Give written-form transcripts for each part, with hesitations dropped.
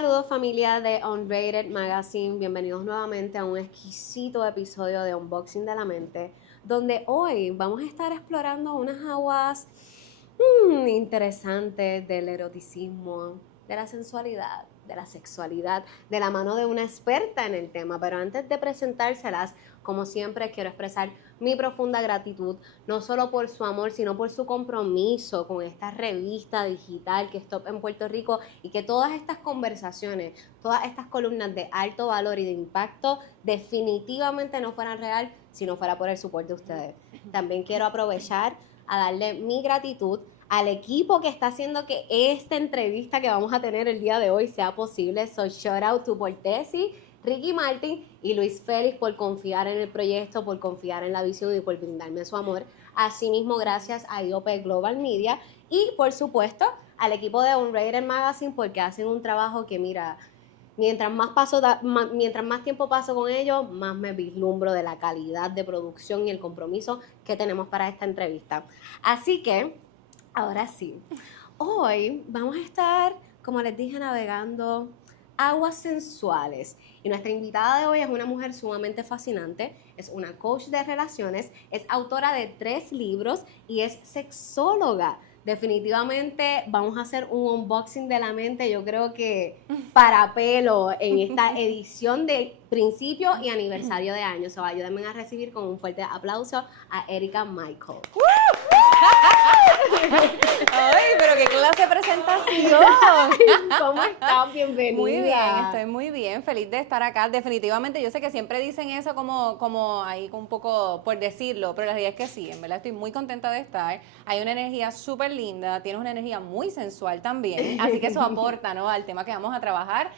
Saludos familia de Unrated Magazine, bienvenidos nuevamente a un exquisito episodio de Unboxing de la Mente, donde hoy vamos a estar explorando unas aguas interesantes del eroticismo, de la sensualidad, de la sexualidad, de la mano de una experta en el tema. Pero antes de presentárselas, como siempre, quiero expresar mi profunda gratitud, no solo por su amor, sino por su compromiso con esta revista digital que es top en Puerto Rico y que todas estas conversaciones, todas estas columnas de alto valor y de impacto definitivamente no fueran real si no fuera por el soporte de ustedes. También quiero aprovechar a darle mi gratitud al equipo que está haciendo que esta entrevista que vamos a tener el día de hoy sea posible. So shout out to Portesi, Ricky Martin y Luis Félix por confiar en el proyecto, por confiar en la visión y por brindarme su amor. Asimismo, gracias a IOP Global Media y, por supuesto, al equipo de Unrated Magazine porque hacen un trabajo que, mira, mientras más tiempo paso con ellos, más me vislumbro de la calidad de producción y el compromiso que tenemos para esta entrevista. Así que, ahora sí, hoy vamos a estar, como les dije, navegando aguas sensuales. Y nuestra invitada de hoy es una mujer sumamente fascinante, es una coach de relaciones, es autora de 3 libros y es sexóloga. Definitivamente vamos a hacer un unboxing de la mente, yo creo que para pelo en esta edición de principio y aniversario de año. So, ayúdenme a recibir con un fuerte aplauso a Erika Michael. Ay, pero qué clase de presentación. ¿Cómo estás? Bienvenida. Muy bien, estoy muy bien, feliz de estar acá. Definitivamente, yo sé que siempre dicen eso como ahí un poco por decirlo, pero la realidad es que sí, en verdad estoy muy contenta de estar. Hay una energía súper linda, tienes una energía muy sensual también, así que eso aporta, ¿no?, al tema que vamos a trabajar.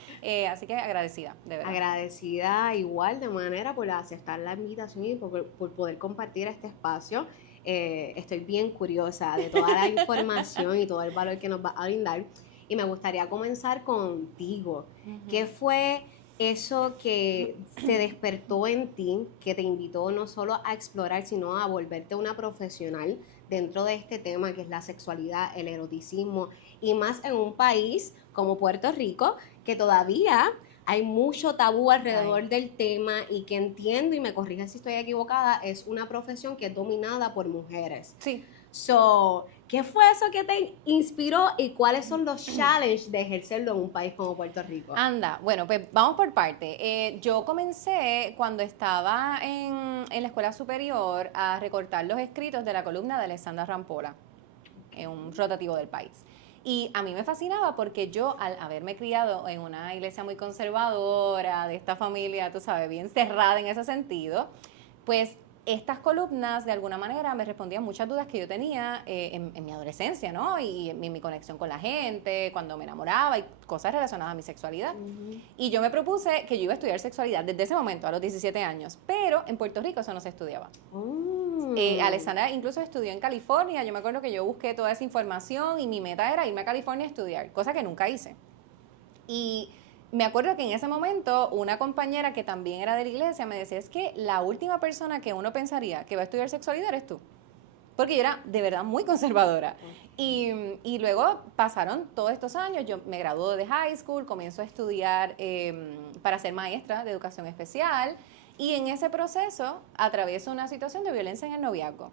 Así que agradecida, de verdad. Agradecida igual de manera por aceptar la invitación y por poder compartir este espacio. Estoy bien curiosa de toda la información y todo el valor que nos va a brindar. Y me gustaría comenzar contigo. ¿Qué fue eso que se despertó en ti, que te invitó no solo a explorar, sino a volverte una profesional dentro de este tema que es la sexualidad, el eroticismo, y más en un país como Puerto Rico, que todavía hay mucho tabú alrededor del tema y que entiendo, y me corrigen si estoy equivocada, es una profesión que es dominada por mujeres? Sí. So, ¿qué fue eso que te inspiró y cuáles son los challenges de ejercerlo en un país como Puerto Rico? Anda, bueno, pues vamos por parte. Yo comencé cuando estaba en la escuela superior a recortar los escritos de la columna de Alessandra Rampola, en un rotativo del país. Y a mí me fascinaba porque yo, al haberme criado en una iglesia muy conservadora, de esta familia, tú sabes, bien cerrada en ese sentido, pues estas columnas de alguna manera me respondían muchas dudas que yo tenía en mi adolescencia, ¿no? Y en mi conexión con la gente, cuando me enamoraba y cosas relacionadas a mi sexualidad. Y yo me propuse que yo iba a estudiar sexualidad desde ese momento, a los 17 años, pero en Puerto Rico eso no se estudiaba. Alessandra incluso estudió en California. Yo me acuerdo que yo busqué toda esa información y mi meta era irme a California a estudiar, cosa que nunca hice. Y me acuerdo que en ese momento una compañera que también era de la iglesia me decía, es que la última persona que uno pensaría que va a estudiar sexualidad eres tú. Porque yo era de verdad muy conservadora. Y luego pasaron todos estos años, yo me gradué de high school, comienzo a estudiar para ser maestra de educación especial, y en ese proceso atravieso una situación de violencia en el noviazgo.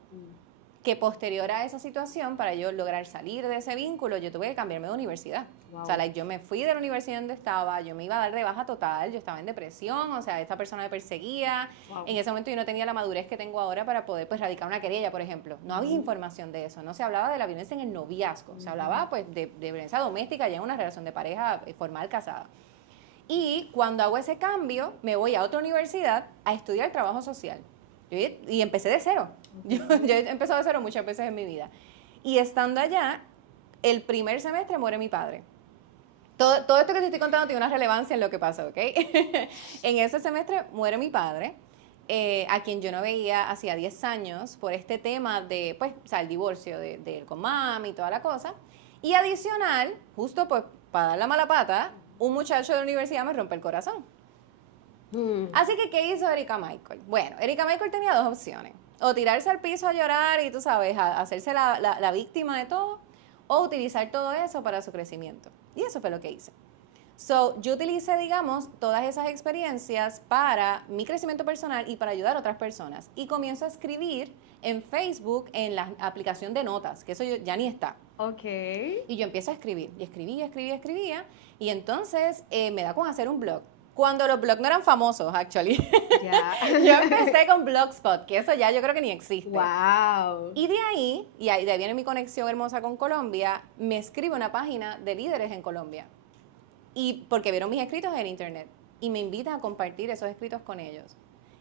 Que posterior a esa situación, para yo lograr salir de ese vínculo, yo tuve que cambiarme de universidad. Wow. O sea, yo me fui de la universidad donde estaba, yo me iba a dar de baja total, yo estaba en depresión, o sea, esta persona me perseguía. Wow. En ese momento yo no tenía la madurez que tengo ahora para poder, pues, radicar una querella, por ejemplo. No había información de eso, no se hablaba de la violencia en el noviazgo, se hablaba, pues, de violencia doméstica ya en una relación de pareja formal, casada. Y cuando hago ese cambio, me voy a otra universidad a estudiar trabajo social. Y empecé de cero. Yo he empezado de cero muchas veces en mi vida. Y estando allá, el primer semestre muere mi padre. Todo esto que te estoy contando tiene una relevancia en lo que pasó, ¿ok? En ese semestre muere mi padre, a quien yo no veía hacía 10 años por este tema de, pues, o sea, el divorcio de él con mami y toda la cosa. Y adicional, justo pues para dar la mala pata, un muchacho de la universidad me rompe el corazón. Así que, ¿qué hizo Erika Michael? Bueno, Erika Michael tenía 2 opciones. O tirarse al piso a llorar y, tú sabes, a hacerse la víctima de todo, o utilizar todo eso para su crecimiento. Y eso fue lo que hice. So, yo utilicé, digamos, todas esas experiencias para mi crecimiento personal y para ayudar a otras personas. Y comienzo a escribir en Facebook, en la aplicación de notas, que eso ya ni está. Ok. Y yo empiezo a escribir, y escribía, y entonces me da con hacer un blog. Cuando los blogs no eran famosos, actually. Ya. Yo empecé con Blogspot, que eso ya yo creo que ni existe. Wow. Y de ahí viene mi conexión hermosa con Colombia, me escribe una página de líderes en Colombia. Y porque vieron mis escritos en internet y me invitan a compartir esos escritos con ellos.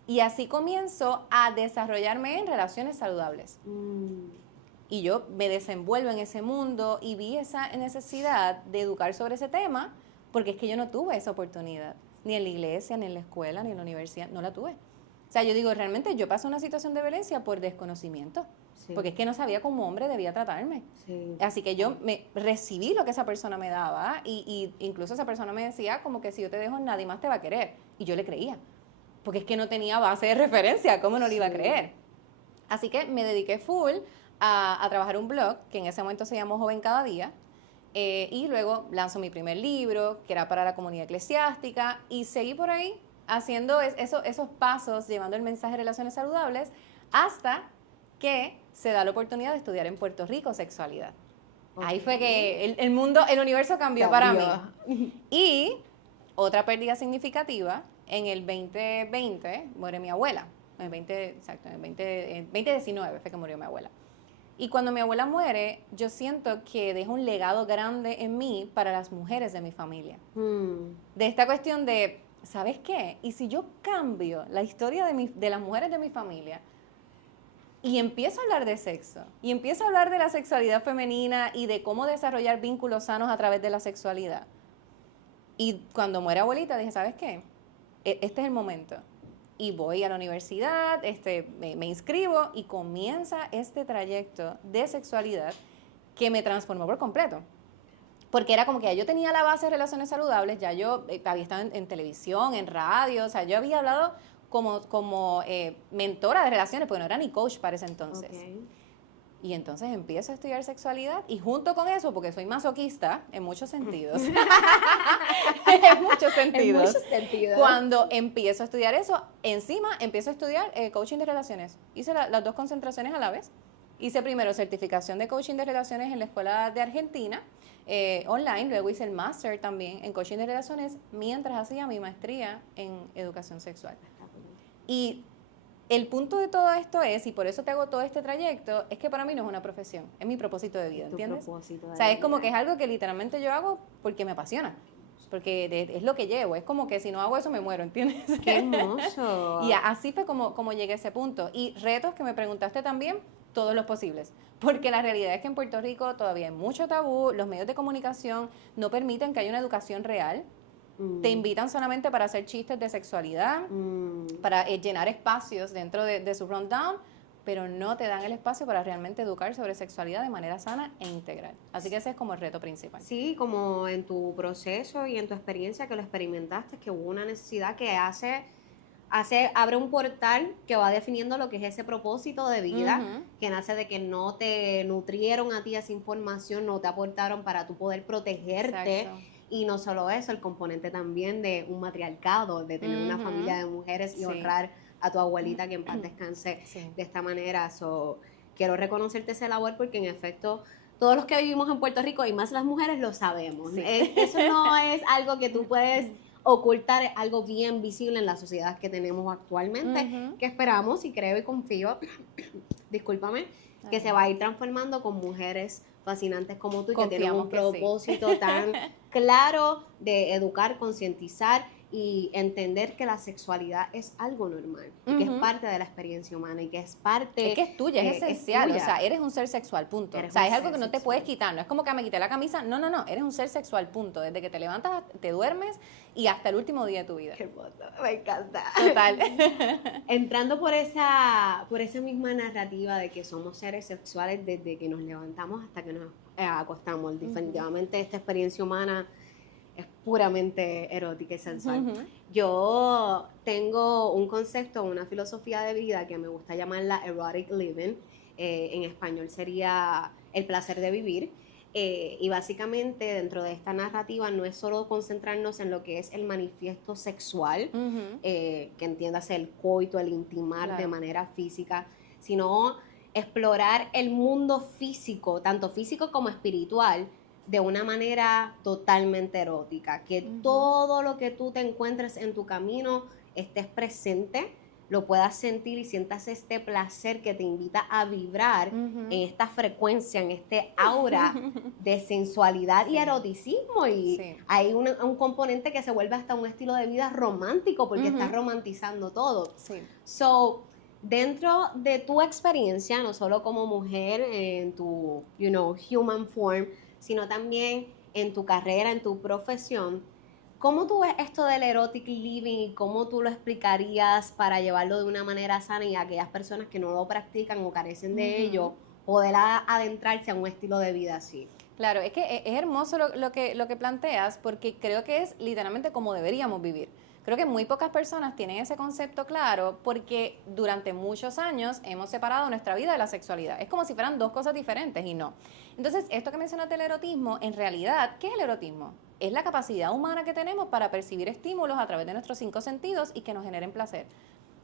Y así comienzo a desarrollarme en relaciones saludables. Y yo me desenvuelvo en ese mundo y vi esa necesidad de educar sobre ese tema porque es que yo no tuve esa oportunidad, ni en la iglesia, ni en la escuela, ni en la universidad, no la tuve. O sea, yo digo, realmente yo pasé una situación de violencia por desconocimiento, porque es que no sabía cómo hombre debía tratarme. Sí. Así que yo me recibí lo que esa persona me daba y incluso esa persona me decía como que si yo te dejo nadie más te va a querer. Y yo le creía, porque es que no tenía base de referencia, ¿cómo no le iba a creer? Así que me dediqué full a trabajar un blog, que en ese momento se llamó Joven Cada Día, y luego lanzo mi primer libro, que era para la comunidad eclesiástica, y seguí por ahí haciendo esos pasos, llevando el mensaje de relaciones saludables, hasta que se da la oportunidad de estudiar en Puerto Rico sexualidad. Okay. Ahí fue que el mundo, el universo cambió para mí. Y otra pérdida significativa, en el 2020 muere mi abuela. En el 2019 fue que murió mi abuela. Y cuando mi abuela muere, yo siento que deja un legado grande en mí para las mujeres de mi familia. De esta cuestión de, ¿sabes qué? Y si yo cambio la historia de las mujeres de mi familia y empiezo a hablar de sexo, y empiezo a hablar de la sexualidad femenina y de cómo desarrollar vínculos sanos a través de la sexualidad. Y cuando muere abuelita dije, ¿sabes qué? Este es el momento. Y voy a la universidad, me inscribo y comienza este trayecto de sexualidad que me transformó por completo. Porque era como que ya yo tenía la base de relaciones saludables, ya yo había estado en televisión, en radio, o sea, yo había hablado como mentora de relaciones, porque no era ni coach para ese entonces. Okay. Y entonces empiezo a estudiar sexualidad y junto con eso, porque soy masoquista en muchos sentidos, en muchos sentidos, cuando empiezo a estudiar eso, encima empiezo a estudiar coaching de relaciones. Hice las dos concentraciones a la vez. Hice primero certificación de coaching de relaciones en la Escuela de Argentina, online, luego hice el máster también en coaching de relaciones, mientras hacía mi maestría en educación sexual. Y el punto de todo esto es, y por eso te hago todo este trayecto, es que para mí no es una profesión, es mi propósito de vida, ¿entiendes? O sea, es como que es algo que literalmente yo hago porque me apasiona, porque es lo que llevo, es como que si no hago eso me muero, ¿entiendes? ¡Qué hermoso! Y así fue como llegué a ese punto. Y retos que me preguntaste también, todos los posibles, porque la realidad es que en Puerto Rico todavía hay mucho tabú, los medios de comunicación no permiten que haya una educación real. Te invitan solamente para hacer chistes de sexualidad, para llenar espacios dentro de su rundown, pero no te dan el espacio para realmente educar sobre sexualidad de manera sana e integral. Así que ese es como el reto principal. Sí, como en tu proceso y en tu experiencia que lo experimentaste, que hubo una necesidad que abre un portal que va definiendo lo que es ese propósito de vida, que nace de que no te nutrieron a ti esa información, no te aportaron para tú poder protegerte. Exacto. Y no solo eso, el componente también de un matriarcado, de tener una familia de mujeres y honrar a tu abuelita que en paz descanse de esta manera. Quiero reconocerte esa labor porque en efecto todos los que vivimos en Puerto Rico y más las mujeres lo sabemos. Sí. Eso no es algo que tú puedes ocultar, es algo bien visible en la sociedad que tenemos actualmente, que esperamos y creo y confío, discúlpame, que se va a ir transformando con mujeres fascinantes como tú y que tienen un propósito tan claro de educar, concientizar y entender que la sexualidad es algo normal y que es parte de la experiencia humana y que es parte... Es que es tuya, es esencial, o sea, eres un ser sexual, punto. O sea, es algo que no te puedes quitar, no es como que me quité la camisa, no, eres un ser sexual, punto. Desde que te levantas, te duermes y hasta el último día de tu vida. Qué hermoso, me encanta. Total. Entrando por esa misma narrativa de que somos seres sexuales desde que nos levantamos hasta que nos acostamos. Definitivamente esta experiencia humana es puramente erótica y sensual. Yo tengo un concepto, una filosofía de vida que me gusta llamarla erotic living. En español sería el placer de vivir. Y básicamente dentro de esta narrativa no es solo concentrarnos en lo que es el manifiesto sexual, que entiéndase el coito, el intimar de manera física, sino explorar el mundo físico, tanto físico como espiritual, de una manera totalmente erótica, que todo lo que tú te encuentres en tu camino estés presente, lo puedas sentir y sientas este placer que te invita a vibrar en esta frecuencia, en este aura de sensualidad y eroticismo. Y hay un componente que se vuelve hasta un estilo de vida romántico porque estás romantizando todo. So, dentro de tu experiencia, no solo como mujer en tu, human form, sino también en tu carrera, en tu profesión, ¿cómo tú ves esto del erotic living y cómo tú lo explicarías para llevarlo de una manera sana y a aquellas personas que no lo practican o carecen de ello, poder adentrarse a un estilo de vida así? Claro, es que es hermoso lo que planteas, porque creo que es literalmente como deberíamos vivir. Creo que muy pocas personas tienen ese concepto claro porque durante muchos años hemos separado nuestra vida de la sexualidad. Es como si fueran dos cosas diferentes y no. Entonces, esto que mencionaste del erotismo, en realidad, ¿qué es el erotismo? Es la capacidad humana que tenemos para percibir estímulos a través de nuestros 5 sentidos y que nos generen placer.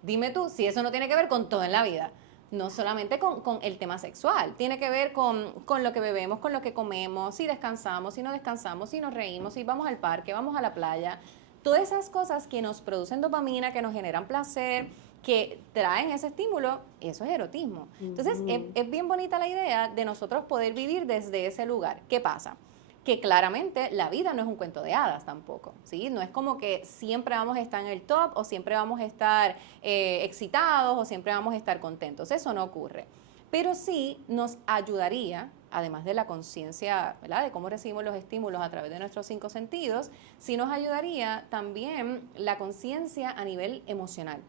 Dime tú si eso no tiene que ver con todo en la vida. No solamente con el tema sexual, tiene que ver con lo que bebemos, con lo que comemos, si descansamos, si no descansamos, si nos reímos, si vamos al parque, vamos a la playa. Todas esas cosas que nos producen dopamina, que nos generan placer, que traen ese estímulo, eso es erotismo. Entonces, es bien bonita la idea de nosotros poder vivir desde ese lugar. ¿Qué pasa? Que claramente la vida no es un cuento de hadas tampoco, ¿sí? No es como que siempre vamos a estar en el top o siempre vamos a estar excitados o siempre vamos a estar contentos. Eso no ocurre. Pero sí nos ayudaría, además de la conciencia, ¿verdad?, de cómo recibimos los estímulos a través de nuestros 5 sentidos, sí nos ayudaría también la conciencia a nivel emocional.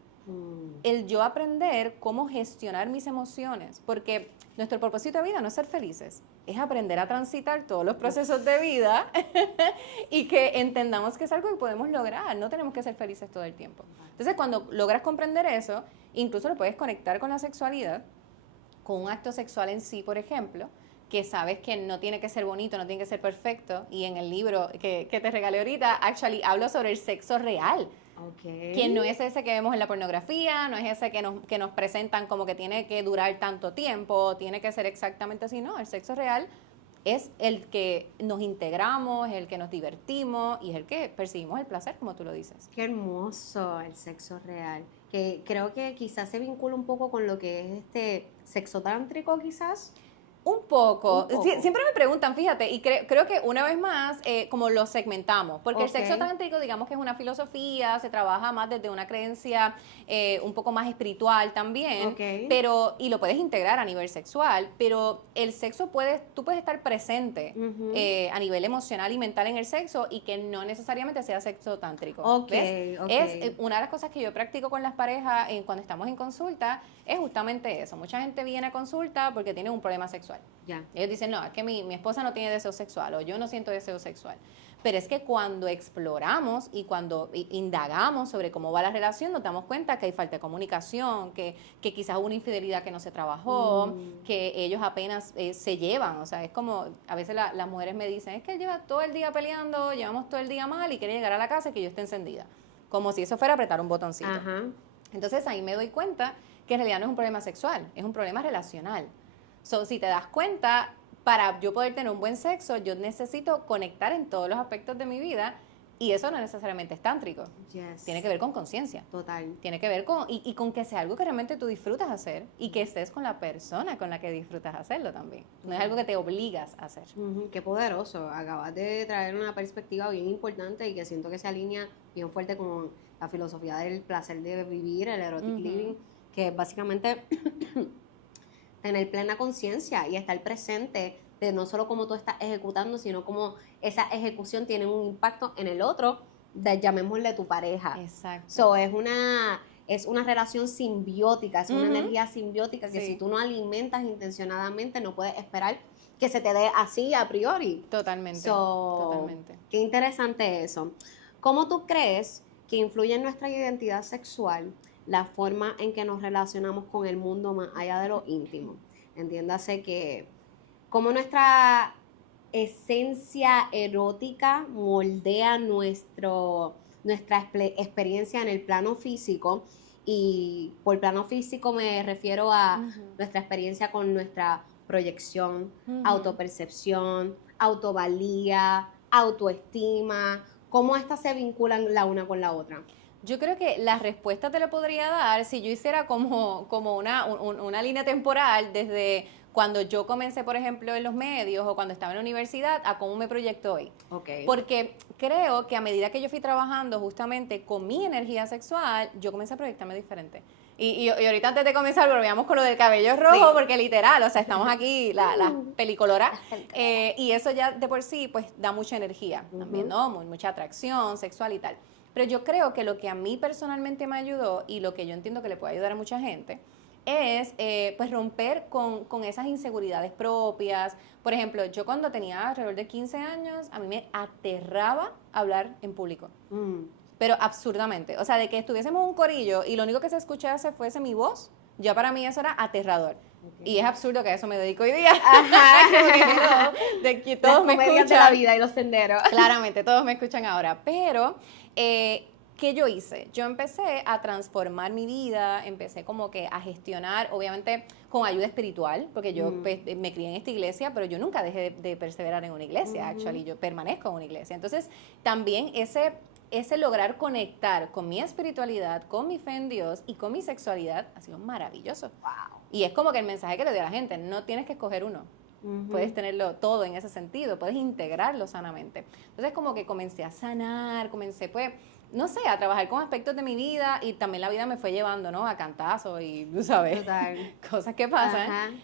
El yo aprender cómo gestionar mis emociones, porque nuestro propósito de vida no es ser felices, es aprender a transitar todos los procesos de vida y que entendamos que es algo que podemos lograr, no tenemos que ser felices todo el tiempo. Entonces, cuando logras comprender eso, incluso lo puedes conectar con la sexualidad, con un acto sexual en sí, por ejemplo, que sabes que no tiene que ser bonito, no tiene que ser perfecto, y en el libro que te regalé ahorita, actually, hablo sobre el sexo real. Que no es ese que vemos en la pornografía, no es ese que nos presentan como que tiene que durar tanto tiempo, tiene que ser exactamente así, no, el sexo real es el que nos integramos, el que nos divertimos y es el que percibimos el placer, como tú lo dices. Qué hermoso el sexo real, que creo que quizás se vincula un poco con lo que es este sexo tántrico quizás. Un poco. Siempre me preguntan, fíjate, y creo que una vez más, como lo segmentamos, porque el sexo tántrico, digamos que es una filosofía, se trabaja más desde una creencia un poco más espiritual también, pero, y lo puedes integrar a nivel sexual, pero el sexo tú puedes estar presente a nivel emocional y mental en el sexo y que no necesariamente sea sexo tántrico. ¿Ves? Es una de las cosas que yo practico con las parejas cuando estamos en consulta, es justamente eso. Mucha gente viene a consulta porque tiene un problema sexual. Ellos dicen, no, es que mi esposa no tiene deseo sexual o yo no siento deseo sexual. Pero es que cuando exploramos y cuando indagamos sobre cómo va la relación, nos damos cuenta que hay falta de comunicación, que quizás hubo una infidelidad que no se trabajó, que ellos apenas se llevan. O sea, es como, a veces las mujeres me dicen, es que él lleva todo el día peleando, llevamos todo el día mal y quiere llegar a la casa y que yo esté encendida. Como si eso fuera apretar un botoncito. Entonces ahí me doy cuenta que en realidad no es un problema sexual, es un problema relacional. So, si te das cuenta, para yo poder tener un buen sexo, yo necesito conectar en todos los aspectos de mi vida y eso no necesariamente es tántrico. Tiene que ver con conciencia. Total. Tiene que ver con, y con que sea algo que realmente tú disfrutas hacer y que estés con la persona con la que disfrutas hacerlo también. No es algo que te obligas a hacer. Qué poderoso. Acabas de traer una perspectiva bien importante y que siento que se alinea bien fuerte con la filosofía del placer de vivir, el erotic living, que es básicamente tener plena conciencia y estar presente de no solo cómo tú estás ejecutando, sino cómo esa ejecución tiene un impacto en el otro, llamémosle tu pareja. Exacto. So, es una relación simbiótica, es una energía simbiótica que si tú no alimentas intencionadamente, no puedes esperar que se te dé así a priori. Totalmente. Totalmente. Qué interesante eso. ¿Cómo tú crees que influye en nuestra identidad sexual la forma en que nos relacionamos con el mundo más allá de lo íntimo? Entiéndase que como nuestra esencia erótica moldea nuestra experiencia en el plano físico, y por plano físico me refiero a nuestra experiencia con nuestra proyección, autopercepción, autovalía, autoestima, cómo estas se vinculan la una con la otra. Yo creo que la respuesta te la podría dar si yo hiciera como una línea temporal desde cuando yo comencé, por ejemplo, en los medios o cuando estaba en la universidad a cómo me proyecto hoy. Okay. Porque creo que a medida que yo fui trabajando justamente con mi energía sexual, yo comencé a proyectarme diferente. Y ahorita antes de comenzar volvíamos con lo del cabello rojo, sí, porque literal, o sea, estamos aquí, las pelicoloras, y eso ya de por sí, pues, da mucha energía también, ¿no? Mucha atracción sexual y tal. Pero yo creo que lo que a mí personalmente me ayudó y lo que yo entiendo que le puede ayudar a mucha gente es pues romper con esas inseguridades propias. Por ejemplo, yo cuando tenía alrededor de 15 años, a mí me aterraba hablar en público. Pero absurdamente. O sea, de que estuviésemos un corillo y lo único que se escuchase fuese mi voz, ya para mí eso era aterrador. Okay. Y es absurdo que a eso me dedico hoy día. Ajá. De que todos me escuchan. De la vida y los senderos. Claramente, todos me escuchan ahora. Pero, ¿qué yo hice? Yo empecé a transformar mi vida, empecé como que a gestionar, obviamente con ayuda espiritual, porque yo pues, me crié en esta iglesia, pero yo nunca dejé de perseverar en una iglesia, actually, yo permanezco en una iglesia. Entonces, también ese lograr conectar con mi espiritualidad, con mi fe en Dios y con mi sexualidad ha sido maravilloso. Wow. Y es como que el mensaje que le doy a la gente, no tienes que escoger uno. Puedes tenerlo todo en ese sentido, puedes integrarlo sanamente. Entonces como que comencé a sanar, comencé pues, no sé, a trabajar con aspectos de mi vida y también la vida me fue llevando, ¿no? A cantazos y, tú sabes, cosas que pasan.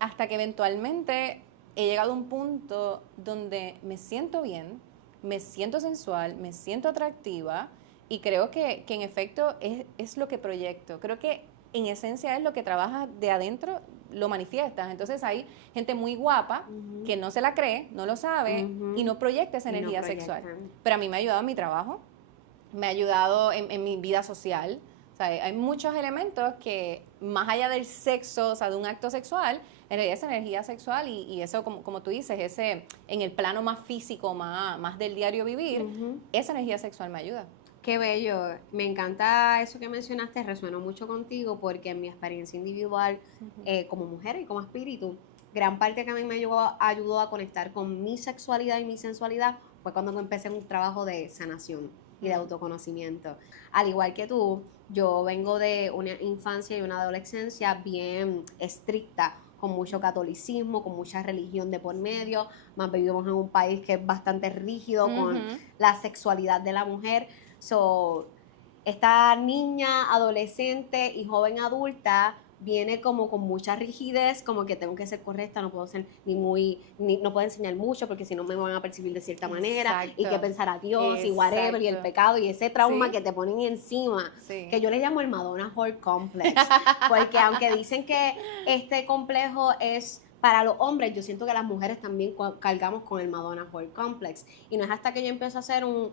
Hasta que eventualmente he llegado a un punto donde me siento bien, me siento sensual, me siento atractiva y creo que en efecto es lo que proyecto. Creo que en esencia es lo que trabajas de adentro, lo manifiestas. Entonces hay gente muy guapa que no se la cree, no lo sabe y no proyecta esa energía sexual. Pero a mí me ha ayudado en mi trabajo, me ha ayudado en mi vida social. O sea, hay muchos elementos que más allá del sexo, o sea, de un acto sexual, en realidad esa energía sexual y eso, como tú dices, ese en el plano más físico, más del diario vivir, esa energía sexual me ayuda. Qué bello, me encanta eso que mencionaste, resueno mucho contigo porque en mi experiencia individual como mujer y como espíritu, gran parte que a mí me ayudó a conectar con mi sexualidad y mi sensualidad fue cuando empecé un trabajo de sanación y de autoconocimiento. Al igual que tú, yo vengo de una infancia y una adolescencia bien estricta, con mucho catolicismo, con mucha religión de por medio, más vivimos en un país que es bastante rígido con la sexualidad de la mujer. So, esta niña, adolescente y joven adulta viene como con mucha rigidez, como que tengo que ser correcta, no puedo ser no puedo enseñar mucho porque si no me van a percibir de cierta manera, y qué pensará Dios y whatever, y el pecado y ese trauma que te ponen encima, que yo le llamo el Madonna Whore Complex, porque aunque dicen que este complejo es para los hombres, yo siento que las mujeres también cargamos con el Madonna Whore Complex, y no es hasta que yo empiezo a hacer un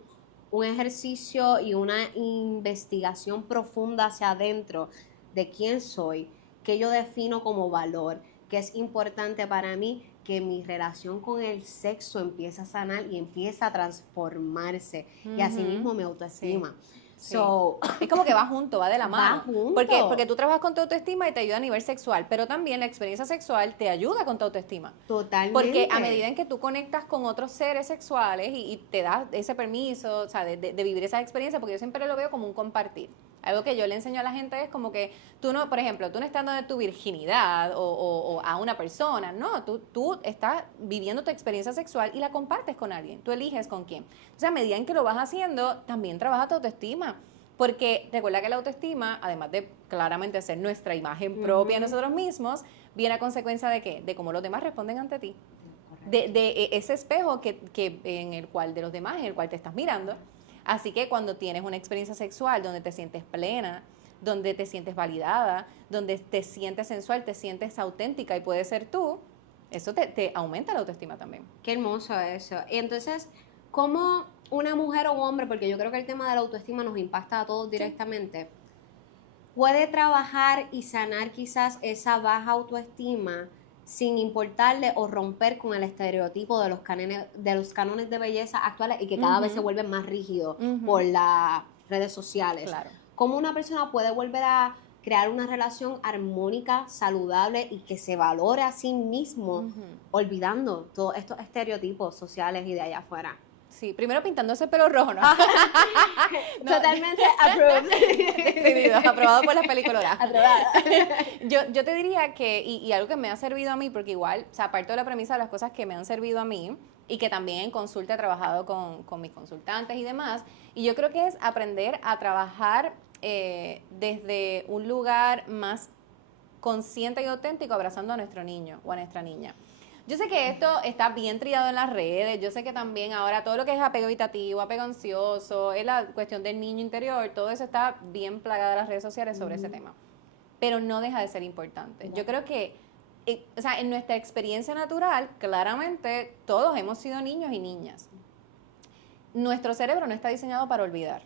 ejercicio y una investigación profunda hacia adentro de quién soy, que yo defino como valor, que es importante para mí que mi relación con el sexo empiece a sanar y empiece a transformarse, y así mismo mi autoestima. So, es como que va junto, va de la mano. Va junto. Porque tú trabajas con tu autoestima y te ayuda a nivel sexual, pero también la experiencia sexual te ayuda con tu autoestima. Totalmente. Porque a medida en que tú conectas con otros seres sexuales y te das ese permiso, o sea, de vivir esa experiencia, porque yo siempre lo veo como un compartir. Algo que yo le enseño a la gente es como que tú no, por ejemplo, tú no estás dando tu virginidad o a una persona, no, tú estás viviendo tu experiencia sexual y la compartes con alguien, tú eliges con quién. O sea, a medida en que lo vas haciendo, también trabaja tu autoestima, porque recuerda que la autoestima, además de claramente ser nuestra imagen propia de nosotros mismos, viene a consecuencia de ¿qué? De cómo los demás responden ante ti, de ese espejo en el cual, de los demás, en el cual te estás mirando. Así que cuando tienes una experiencia sexual donde te sientes plena, donde te sientes validada, donde te sientes sensual, te sientes auténtica y puedes ser tú, eso te aumenta la autoestima también. Qué hermoso eso. Y entonces, ¿cómo una mujer o un hombre, porque yo creo que el tema de la autoestima nos impacta a todos directamente, puede trabajar y sanar quizás esa baja autoestima sin importarle o romper con el estereotipo de los cánones de belleza actuales y que cada vez se vuelven más rígidos por las redes sociales. Claro. ¿Cómo una persona puede volver a crear una relación armónica, saludable y que se valore a sí mismo, olvidando todos estos estereotipos sociales y de allá afuera? Sí, primero pintándose el pelo rojo, ¿no? Totalmente approved. Decidido, aprobado por las peliculoras. Aprobada. Yo te diría que, y algo que me ha servido a mí, porque igual, o sea, parto de la premisa de las cosas que me han servido a mí, y que también en consulta he trabajado con mis consultantes y demás, y yo creo que es aprender a trabajar desde un lugar más consciente y auténtico, abrazando a nuestro niño o a nuestra niña. Yo sé que esto está bien trillado en las redes, yo sé que también ahora todo lo que es apego evitativo, apego ansioso, es la cuestión del niño interior, todo eso está bien plagado en las redes sociales sobre ese tema. Pero no deja de ser importante. Yo creo que, o sea, en nuestra experiencia natural, claramente todos hemos sido niños y niñas. Nuestro cerebro no está diseñado para olvidar.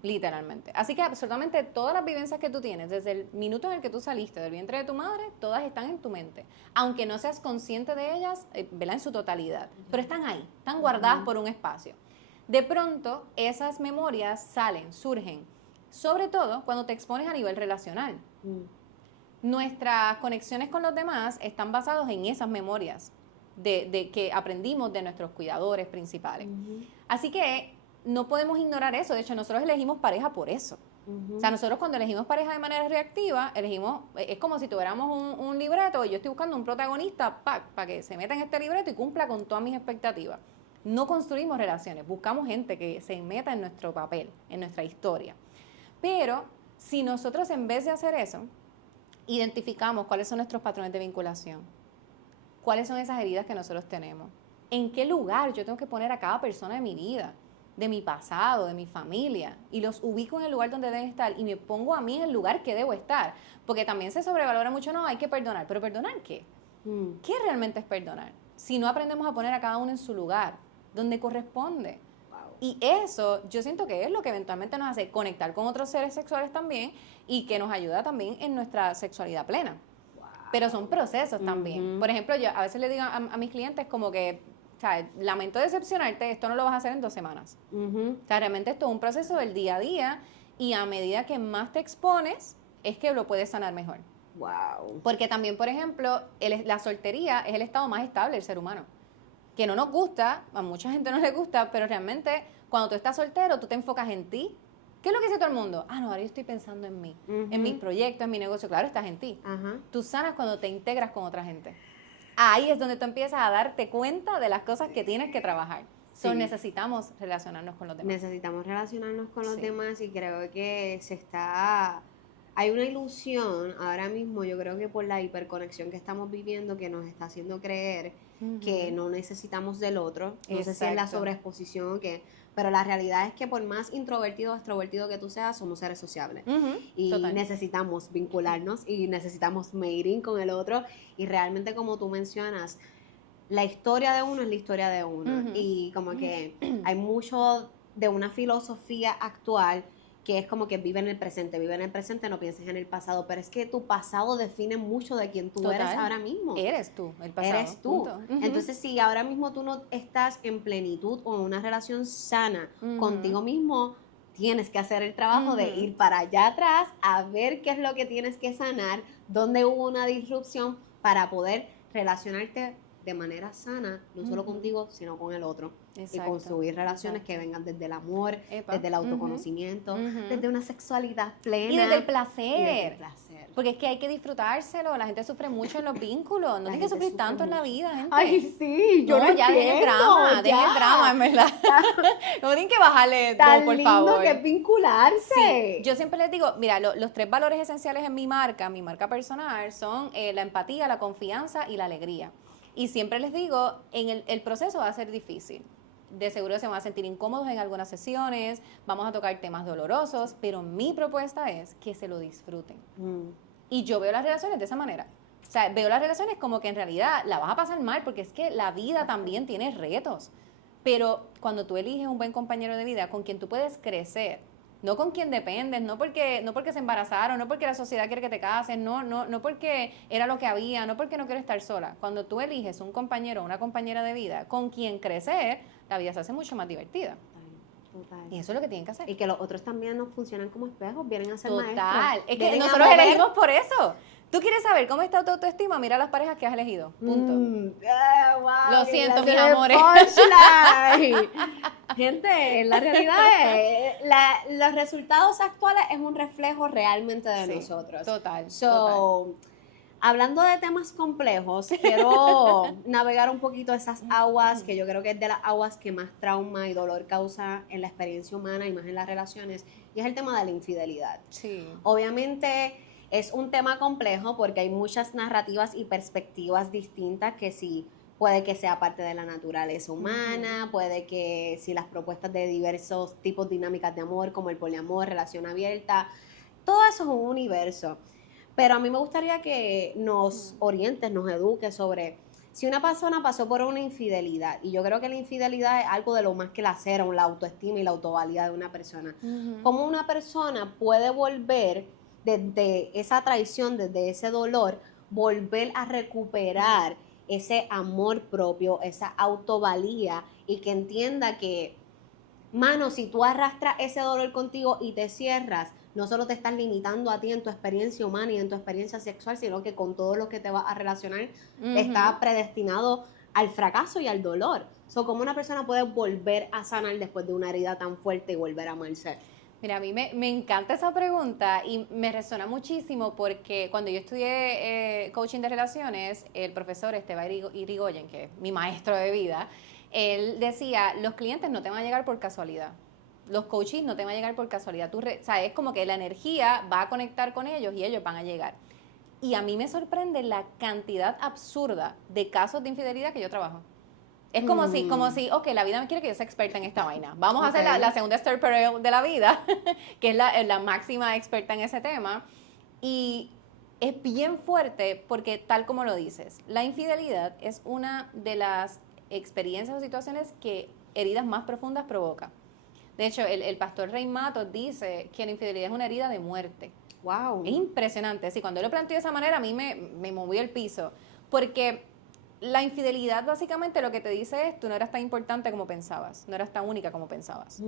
Literalmente. Así que absolutamente todas las vivencias que tú tienes, desde el minuto en el que tú saliste del vientre de tu madre, todas están en tu mente. Aunque no seas consciente de ellas, ¿verdad? En su totalidad. Pero están ahí, están guardadas por un espacio. De pronto, esas memorias salen, surgen. Sobre todo cuando te expones a nivel relacional. Nuestras conexiones con los demás están basadas en esas memorias de que aprendimos de nuestros cuidadores principales. Así que no podemos ignorar eso. De hecho, nosotros elegimos pareja por eso. O sea, nosotros cuando elegimos pareja de manera reactiva, es como si tuviéramos un libreto y yo estoy buscando un protagonista para que se meta en este libreto y cumpla con todas mis expectativas. No construimos relaciones, buscamos gente que se meta en nuestro papel, en nuestra historia. Pero si nosotros, en vez de hacer eso, identificamos cuáles son nuestros patrones de vinculación, cuáles son esas heridas que nosotros tenemos, en qué lugar yo tengo que poner a cada persona de mi vida, de mi pasado, de mi familia, y los ubico en el lugar donde deben estar y me pongo a mí en el lugar que debo estar, porque también se sobrevalora mucho, no, hay que perdonar, pero ¿perdonar qué? ¿Qué realmente es perdonar? Si no aprendemos a poner a cada uno en su lugar, donde corresponde. Y eso yo siento que es lo que eventualmente nos hace conectar con otros seres sexuales también y que nos ayuda también en nuestra sexualidad plena. Pero son procesos también. Por ejemplo, yo a veces le digo a mis clientes como que, o sea, lamento decepcionarte, esto no lo vas a hacer en 2 semanas. O sea, realmente esto es un proceso del día a día y a medida que más te expones, es que lo puedes sanar mejor. Wow. Porque también, por ejemplo, la soltería es el estado más estable del ser humano. Que no nos gusta, a mucha gente no le gusta, pero realmente cuando tú estás soltero, tú te enfocas en ti. ¿Qué es lo que dice todo el mundo? Ah, no, ahora yo estoy pensando en mí, en mis proyectos, en mi negocio. Claro, estás en ti. Tú sanas cuando te integras con otra gente. Ahí es donde tú empiezas a darte cuenta de las cosas que tienes que trabajar. Sí. Necesitamos relacionarnos con los demás. Necesitamos relacionarnos con los demás y creo que hay una ilusión ahora mismo, yo creo que por la hiperconexión que estamos viviendo, que nos está haciendo creer que no necesitamos del otro. No sé si es la sobreexposición o qué, pero la realidad es que por más introvertido o extrovertido que tú seas, somos seres sociables. Y necesitamos vincularnos y necesitamos mating con el otro. Y realmente, como tú mencionas, la historia de uno es la historia de uno. Y como que hay mucho de una filosofía actual que es como que vive en el presente, no pienses en el pasado, pero es que tu pasado define mucho de quién tú eres ahora mismo. Eres tú, el pasado. Eres tú. Entonces, si ahora mismo tú no estás en plenitud o en una relación sana contigo mismo, tienes que hacer el trabajo de ir para allá atrás a ver qué es lo que tienes que sanar, dónde hubo una disrupción para poder relacionarte de manera sana, no solo contigo, sino con el otro. Y construir relaciones que vengan desde el amor, desde el autoconocimiento, desde una sexualidad plena. Y desde el placer. Porque es que hay que disfrutárselo. La gente sufre mucho en los vínculos. No tiene que sufrir tanto en la vida, gente. Ay, sí, yo no ya dejen el drama, dejen el drama, en verdad. No tienen que bajarle dos, por favor. Tan lindo que es vincularse. Sí. Yo siempre les digo, mira, los 3 valores esenciales en mi marca personal, son la empatía, la confianza y la alegría. Y siempre les digo, en el proceso va a ser difícil. De seguro se van a sentir incómodos en algunas sesiones, vamos a tocar temas dolorosos, pero mi propuesta es que se lo disfruten. Y yo veo las relaciones de esa manera. O sea, veo las relaciones como que en realidad la vas a pasar mal, porque es que la vida también tiene retos. Pero cuando tú eliges un buen compañero de vida con quien tú puedes crecer, no con quien dependes, no porque se embarazaron, no porque la sociedad quiere que te cases, no porque era lo que había, no porque no quiero estar sola. Cuando tú eliges un compañero o una compañera de vida con quien crecer, la vida se hace mucho más divertida. Total. Y eso es lo que tienen que hacer. Y que los otros también nos funcionan como espejos, vienen a ser Total. maestros. Es que nosotros elegimos por eso. ¿Tú quieres saber cómo está tu autoestima? Mira las parejas que has elegido. Punto. Wow, lo siento, mis amores. Gente, la realidad es, los resultados actuales es un reflejo realmente de nosotros. Total. Hablando de temas complejos, quiero navegar un poquito esas aguas, que yo creo que es de las aguas que más trauma y dolor causa en la experiencia humana y más en las relaciones, y es el tema de la infidelidad. Sí. Obviamente es un tema complejo porque hay muchas narrativas y perspectivas distintas que sí, puede que sea parte de la naturaleza humana, puede que si las propuestas de diversos tipos dinámicas de amor, como el poliamor, relación abierta, todo eso es un universo. Pero a mí me gustaría que nos orientes, nos eduques sobre si una persona pasó por una infidelidad, y yo creo que la infidelidad es algo de lo más que lacera la autoestima y la autovalía de una persona. ¿Cómo una persona puede volver desde esa traición, desde ese dolor, volver a recuperar ese amor propio, esa autovalía, y que entienda que, mano, si tú arrastras ese dolor contigo y te cierras, no solo te estás limitando a ti en tu experiencia humana y en tu experiencia sexual, sino que con todo lo que te vas a relacionar está predestinado al fracaso y al dolor. ¿Cómo una persona puede volver a sanar después de una herida tan fuerte y volver a amarse? Mira, a mí me encanta esa pregunta y me resuena muchísimo porque cuando yo estudié coaching de relaciones, el profesor Esteban Irigoyen, que es mi maestro de vida, él decía, los clientes no te van a llegar por casualidad. Los coaches no te van a llegar por casualidad. O sea, es como que la energía va a conectar con ellos y ellos van a llegar. Y a mí me sorprende la cantidad absurda de casos de infidelidad que yo trabajo. Es como si, ok, la vida me quiere que yo sea experta en esta vaina. Vamos a hacer la segunda Star Pearl de la vida, que es la máxima experta en ese tema. Y es bien fuerte porque, tal como lo dices, la infidelidad es una de las experiencias o situaciones que heridas más profundas provoca. De hecho, el pastor Rey Matos dice que la infidelidad es una herida de muerte. Wow. Es impresionante. Sí, cuando él lo planteó de esa manera, a mí me movió el piso. Porque la infidelidad básicamente lo que te dice es, tú no eras tan importante como pensabas, no eras tan única como pensabas.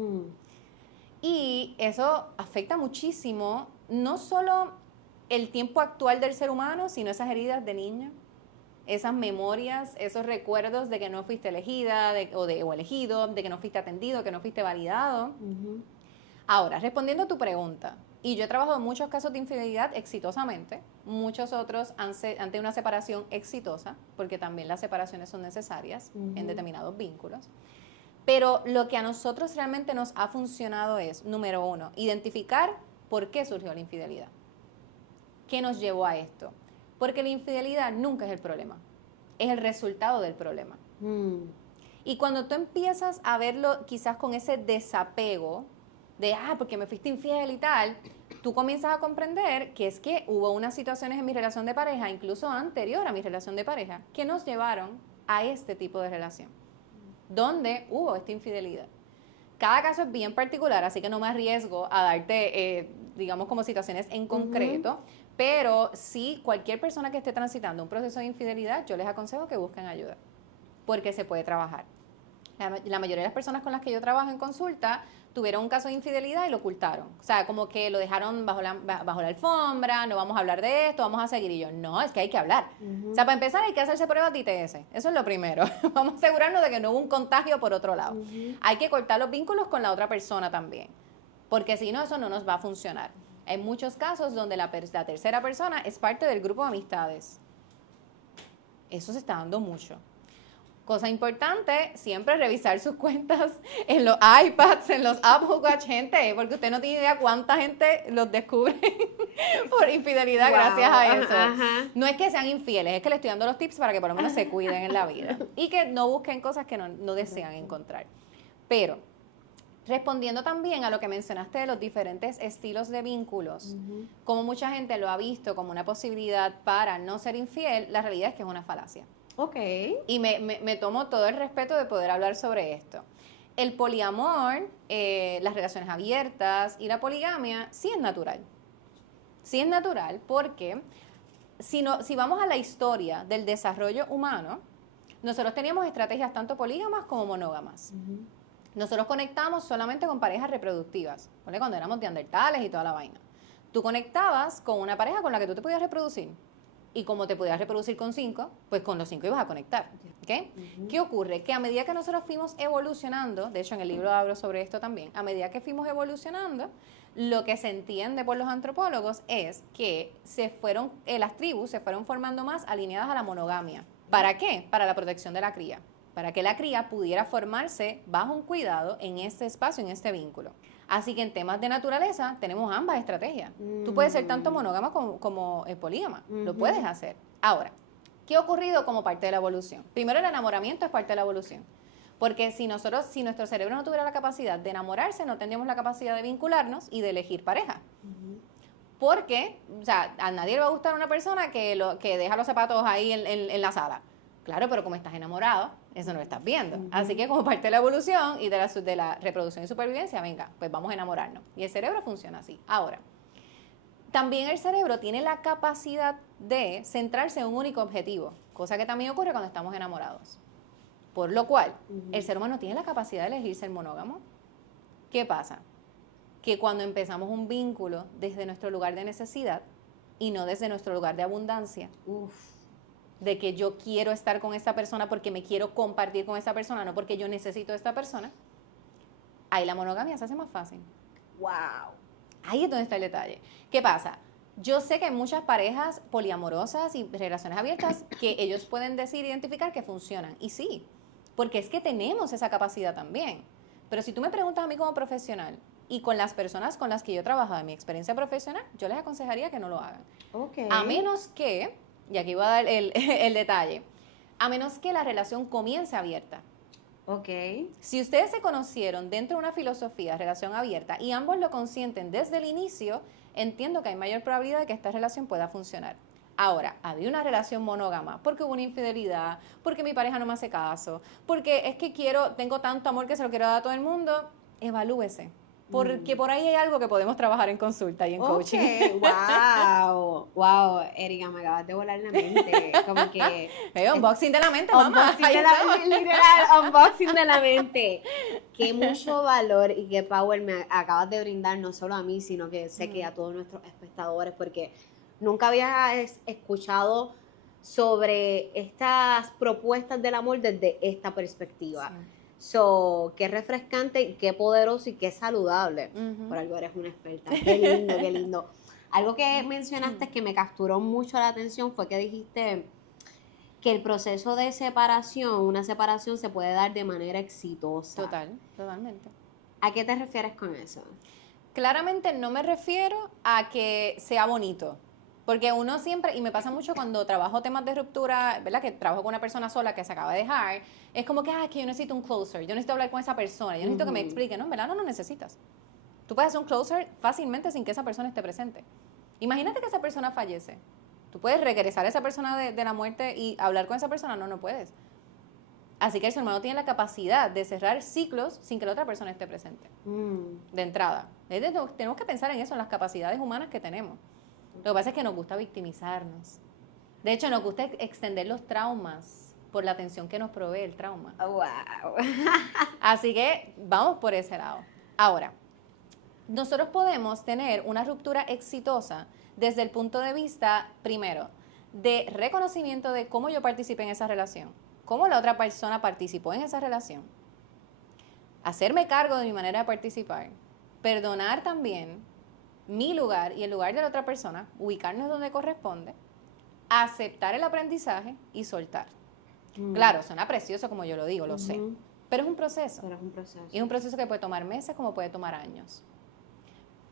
Y eso afecta muchísimo, no solo el tiempo actual del ser humano, sino esas heridas de niño, esas memorias, esos recuerdos de que no fuiste elegida o elegido, de que no fuiste atendido, que no fuiste validado. Ahora, respondiendo a tu pregunta, y yo he trabajado en muchos casos de infidelidad exitosamente, muchos otros ante una separación exitosa, porque también las separaciones son necesarias en determinados vínculos. Pero lo que a nosotros realmente nos ha funcionado es, número uno, identificar por qué surgió la infidelidad. ¿Qué nos llevó a esto? Porque la infidelidad nunca es el problema, es el resultado del problema. Y cuando tú empiezas a verlo quizás con ese desapego de, porque me fuiste infiel y tal, tú comienzas a comprender que es que hubo unas situaciones en mi relación de pareja, incluso anterior a mi relación de pareja, que nos llevaron a este tipo de relación, donde hubo esta infidelidad. Cada caso es bien particular, así que no me arriesgo a darte, digamos, como situaciones en concreto, pero sí, cualquier persona que esté transitando un proceso de infidelidad, yo les aconsejo que busquen ayuda, porque se puede trabajar. La mayoría de las personas con las que yo trabajo en consulta tuvieron un caso de infidelidad y lo ocultaron. O sea, como que lo dejaron bajo la alfombra, no vamos a hablar de esto, vamos a seguir. Y yo, no, es que hay que hablar. O sea, para empezar hay que hacerse pruebas de ITS. Eso es lo primero. Vamos a asegurarnos de que no hubo un contagio por otro lado. Hay que cortar los vínculos con la otra persona también, porque si no, eso no nos va a funcionar. Hay muchos casos donde la tercera persona es parte del grupo de amistades. Eso se está dando mucho. Cosa importante, siempre revisar sus cuentas en los iPads, en los Apple Watch, gente, porque usted no tiene idea cuánta gente los descubre por infidelidad gracias a eso. No es que sean infieles, es que les estoy dando los tips para que por lo menos se cuiden en la vida y que no busquen cosas que no desean encontrar. Pero, respondiendo también a lo que mencionaste de los diferentes estilos de vínculos, como mucha gente lo ha visto como una posibilidad para no ser infiel, la realidad es que es una falacia. Ok. Y me tomo todo el respeto de poder hablar sobre esto. El poliamor, las relaciones abiertas y la poligamia sí es natural. Sí es natural porque si vamos a la historia del desarrollo humano, nosotros teníamos estrategias tanto polígamas como monógamas. Nosotros conectamos solamente con parejas reproductivas, ¿vale? Cuando éramos neandertales y toda la vaina. Tú conectabas con una pareja con la que tú te podías reproducir. Y como te podías reproducir con 5, pues con los 5 ibas a conectar. ¿Okay? ¿Qué ocurre? Que a medida que nosotros fuimos evolucionando, de hecho en el libro hablo sobre esto también, a medida que fuimos evolucionando, lo que se entiende por los antropólogos es que las tribus se fueron formando más alineadas a la monogamia. ¿Para qué? Para la protección de la cría. Para que la cría pudiera formarse bajo un cuidado en este espacio, en este vínculo. Así que en temas de naturaleza tenemos ambas estrategias. Tú puedes ser tanto monógama como polígama. Lo puedes hacer. Ahora, ¿qué ha ocurrido como parte de la evolución? Primero, el enamoramiento es parte de la evolución. Porque si nuestro cerebro no tuviera la capacidad de enamorarse, no tendríamos la capacidad de vincularnos y de elegir pareja. Porque, o sea, a nadie le va a gustar una persona que deja los zapatos ahí en la sala. Claro, pero como estás enamorado, eso no lo estás viendo. Así que como parte de la evolución y de la reproducción y supervivencia, venga, pues vamos a enamorarnos. Y el cerebro funciona así. Ahora, también el cerebro tiene la capacidad de centrarse en un único objetivo, cosa que también ocurre cuando estamos enamorados. Por lo cual, el ser humano tiene la capacidad de elegir ser monógamo. ¿Qué pasa? Que cuando empezamos un vínculo desde nuestro lugar de necesidad y no desde nuestro lugar de abundancia, de que yo quiero estar con esta persona porque me quiero compartir con esa persona, no porque yo necesito a esta persona, ahí la monogamia se hace más fácil. ¡Wow! Ahí es donde está el detalle. ¿Qué pasa? Yo sé que hay muchas parejas poliamorosas y relaciones abiertas que ellos pueden identificar que funcionan. Y sí, porque es que tenemos esa capacidad también. Pero si tú me preguntas a mí como profesional y con las personas con las que yo he trabajado en mi experiencia profesional, yo les aconsejaría que no lo hagan. Okay. A menos que, y aquí voy a dar el detalle, a menos que la relación comience abierta. Okay. Si ustedes se conocieron dentro de una filosofía de relación abierta y ambos lo consienten desde el inicio, entiendo que hay mayor probabilidad de que esta relación pueda funcionar. Ahora, había una relación monógama porque hubo una infidelidad, porque mi pareja no me hace caso, porque es que tengo tanto amor que se lo quiero dar a todo el mundo, evalúese. Porque por ahí hay algo que podemos trabajar en consulta y en coaching. Wow, Erika, me acabas de volar la mente. Como que. Unboxing de la mente, mamá. Unboxing de la mente, literal, unboxing de la mente. Qué mucho valor y qué power me acabas de brindar, no solo a mí, sino que sé que a todos nuestros espectadores, porque nunca había escuchado sobre estas propuestas del amor desde esta perspectiva. Sí. Qué refrescante, y qué poderoso y qué saludable. Por algo eres una experta. Qué lindo, qué lindo. Algo que mencionaste que me capturó mucho la atención fue que dijiste que el proceso de separación, una separación se puede dar de manera exitosa. Totalmente. ¿A qué te refieres con eso? Claramente no me refiero a que sea bonito. Porque uno siempre, y me pasa mucho cuando trabajo temas de ruptura, ¿verdad? Que trabajo con una persona sola que se acaba de dejar, es como que, que yo necesito un closer, yo necesito hablar con esa persona, yo necesito que me explique, ¿no? En verdad no necesitas. Tú puedes hacer un closer fácilmente sin que esa persona esté presente. Imagínate que esa persona fallece. ¿Tú puedes regresar a esa persona de la muerte y hablar con esa persona? No puedes. Así que el ser humano tiene la capacidad de cerrar ciclos sin que la otra persona esté presente. De entrada. Tenemos que pensar en eso, en las capacidades humanas que tenemos. Lo que pasa es que nos gusta victimizarnos. De hecho, nos gusta extender los traumas por la atención que nos provee el trauma. ¡Wow! Así que vamos por ese lado. Ahora, nosotros podemos tener una ruptura exitosa desde el punto de vista, primero, de reconocimiento de cómo yo participé en esa relación, cómo la otra persona participó en esa relación, hacerme cargo de mi manera de participar, perdonar también mi lugar y el lugar de la otra persona, ubicarnos donde corresponde, aceptar el aprendizaje y soltar. Claro, suena precioso como yo lo digo, lo sé, pero es un proceso. Y es un proceso que puede tomar meses como puede tomar años.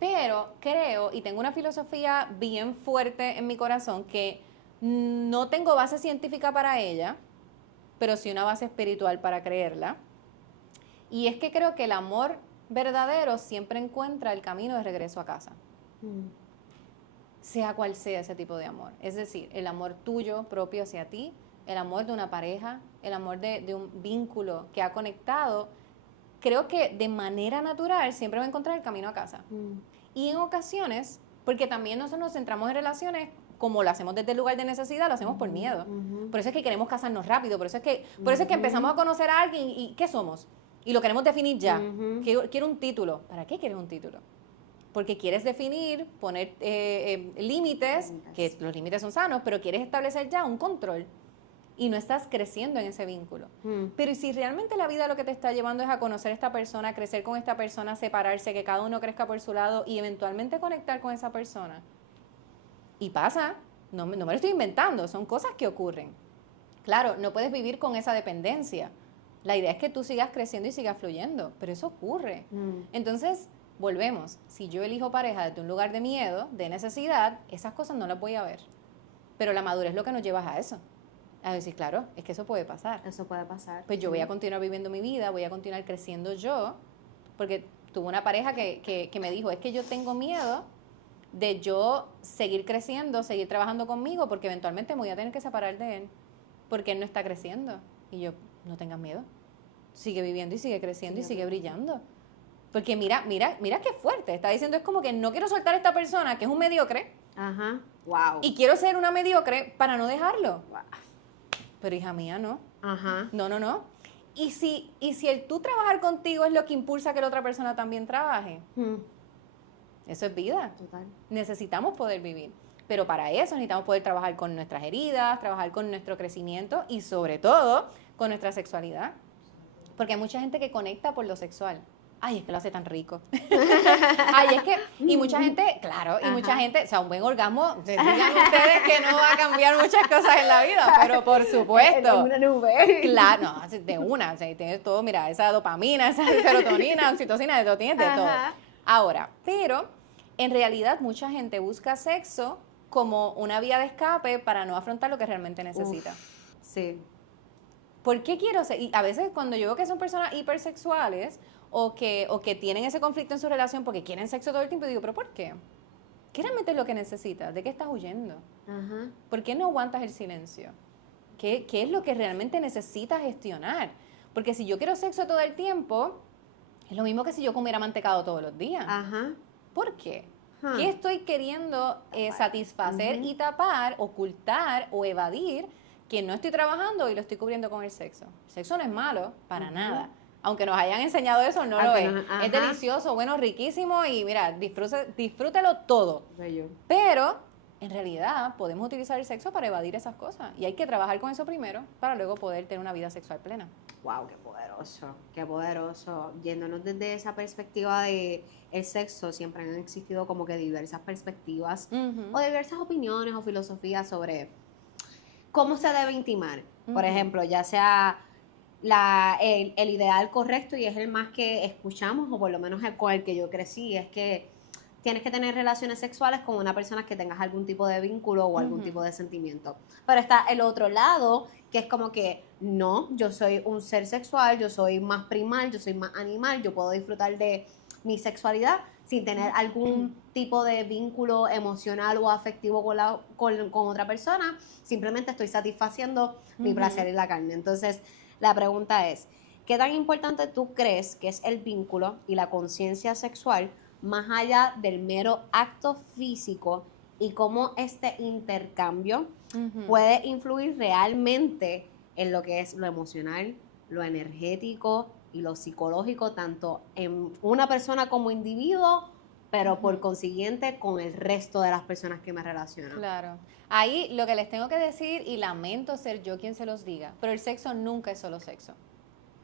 Pero creo, y tengo una filosofía bien fuerte en mi corazón, que no tengo base científica para ella, pero sí una base espiritual para creerla. Y es que creo que el amor verdadero siempre encuentra el camino de regreso a casa. Sea cual sea ese tipo de amor. Es decir, el amor tuyo propio hacia ti, el amor de una pareja, el amor de un vínculo que ha conectado creo que de manera natural siempre va a encontrar el camino a casa. Y en ocasiones, porque también nosotros nos centramos en relaciones como lo hacemos desde el lugar de necesidad, lo hacemos por miedo. Por eso es que queremos casarnos rápido, por eso es que empezamos a conocer a alguien y ¿qué somos? Y lo queremos definir ya. Quiero un título. ¿Para qué quieres un título? Porque quieres definir, poner límites, que los límites son sanos, pero quieres establecer ya un control. Y no estás creciendo en ese vínculo. Pero ¿y si realmente la vida lo que te está llevando es a conocer a esta persona, crecer con esta persona, separarse, que cada uno crezca por su lado y eventualmente conectar con esa persona? Y pasa, no me lo estoy inventando, son cosas que ocurren. Claro, no puedes vivir con esa dependencia. La idea es que tú sigas creciendo y sigas fluyendo, pero eso ocurre. Entonces, volvemos. Si yo elijo pareja desde un lugar de miedo, de necesidad, esas cosas no las voy a ver. Pero la madurez es lo que nos lleva a eso. A decir, claro, es que eso puede pasar. Eso puede pasar. Pues yo voy a continuar viviendo mi vida, voy a continuar creciendo yo, porque tuve una pareja que me dijo, es que yo tengo miedo de yo seguir creciendo, seguir trabajando conmigo, porque eventualmente me voy a tener que separar de él, porque él no está creciendo. Y yo, no tengas miedo, sigue viviendo y sigue creciendo y sigue brillando. Porque mira qué fuerte, está diciendo, es como que no quiero soltar a esta persona, que es un mediocre, Ajá, wow. y quiero ser una mediocre para no dejarlo. Wow. Pero hija mía, no. Ajá. No. Y si el tú trabajar contigo es lo que impulsa que la otra persona también trabaje, eso es vida. Total. Necesitamos poder vivir. Pero para eso necesitamos poder trabajar con nuestras heridas, trabajar con nuestro crecimiento y sobre todo con nuestra sexualidad. Porque hay mucha gente que conecta por lo sexual. Ay, es que lo hace tan rico. Ay, es que, y mucha gente, claro, y mucha gente, o sea, un buen orgasmo, digan ustedes que no va a cambiar muchas cosas en la vida, pero por supuesto. Una nube. Claro, no, de una, o sea, tienes todo, mira, esa dopamina, esa serotonina, oxitocina, de todo, tienes de todo. Ahora, pero en realidad mucha gente busca sexo como una vía de escape para no afrontar lo que realmente necesita. Sí. ¿Por qué quiero ser? Y a veces cuando yo veo que son personas hipersexuales o que tienen ese conflicto en su relación porque quieren sexo todo el tiempo, digo, ¿pero por qué? ¿Qué realmente es lo que necesitas? ¿De qué estás huyendo? Ajá. ¿Por qué no aguantas el silencio? ¿Qué es lo que realmente necesitas gestionar? Porque si yo quiero sexo todo el tiempo, es lo mismo que si yo comiera mantecado todos los días. Ajá. ¿Por qué? ¿Qué estoy queriendo satisfacer y tapar, ocultar o evadir que no estoy trabajando y lo estoy cubriendo con el sexo? El sexo no es malo, para nada. Aunque nos hayan enseñado eso, no lo es. Es delicioso, bueno, riquísimo y mira, disfrútelo todo. Bello. Pero, en realidad, podemos utilizar el sexo para evadir esas cosas. Y hay que trabajar con eso primero para luego poder tener una vida sexual plena. Wow, qué poderoso, qué poderoso. Yéndonos desde esa perspectiva de el sexo, siempre han existido como que diversas perspectivas o diversas opiniones o filosofías sobre cómo se debe intimar. Por ejemplo, ya sea el ideal correcto y es el más que escuchamos, o por lo menos el con el que yo crecí, es que tienes que tener relaciones sexuales con una persona que tengas algún tipo de vínculo o algún tipo de sentimiento. Pero está el otro lado, que es como que no, yo soy un ser sexual, yo soy más primal, yo soy más animal, yo puedo disfrutar de mi sexualidad sin tener algún tipo de vínculo emocional o afectivo con otra persona, simplemente estoy satisfaciendo mi placer en la carne. Entonces, la pregunta es, ¿qué tan importante tú crees que es el vínculo y la conciencia sexual más allá del mero acto físico y cómo este intercambio puede influir realmente en lo que es lo emocional, lo energético y lo psicológico, tanto en una persona como individuo, pero por consiguiente con el resto de las personas que me relacionan? Claro. Ahí lo que les tengo que decir, y lamento ser yo quien se los diga, pero el sexo nunca es solo sexo.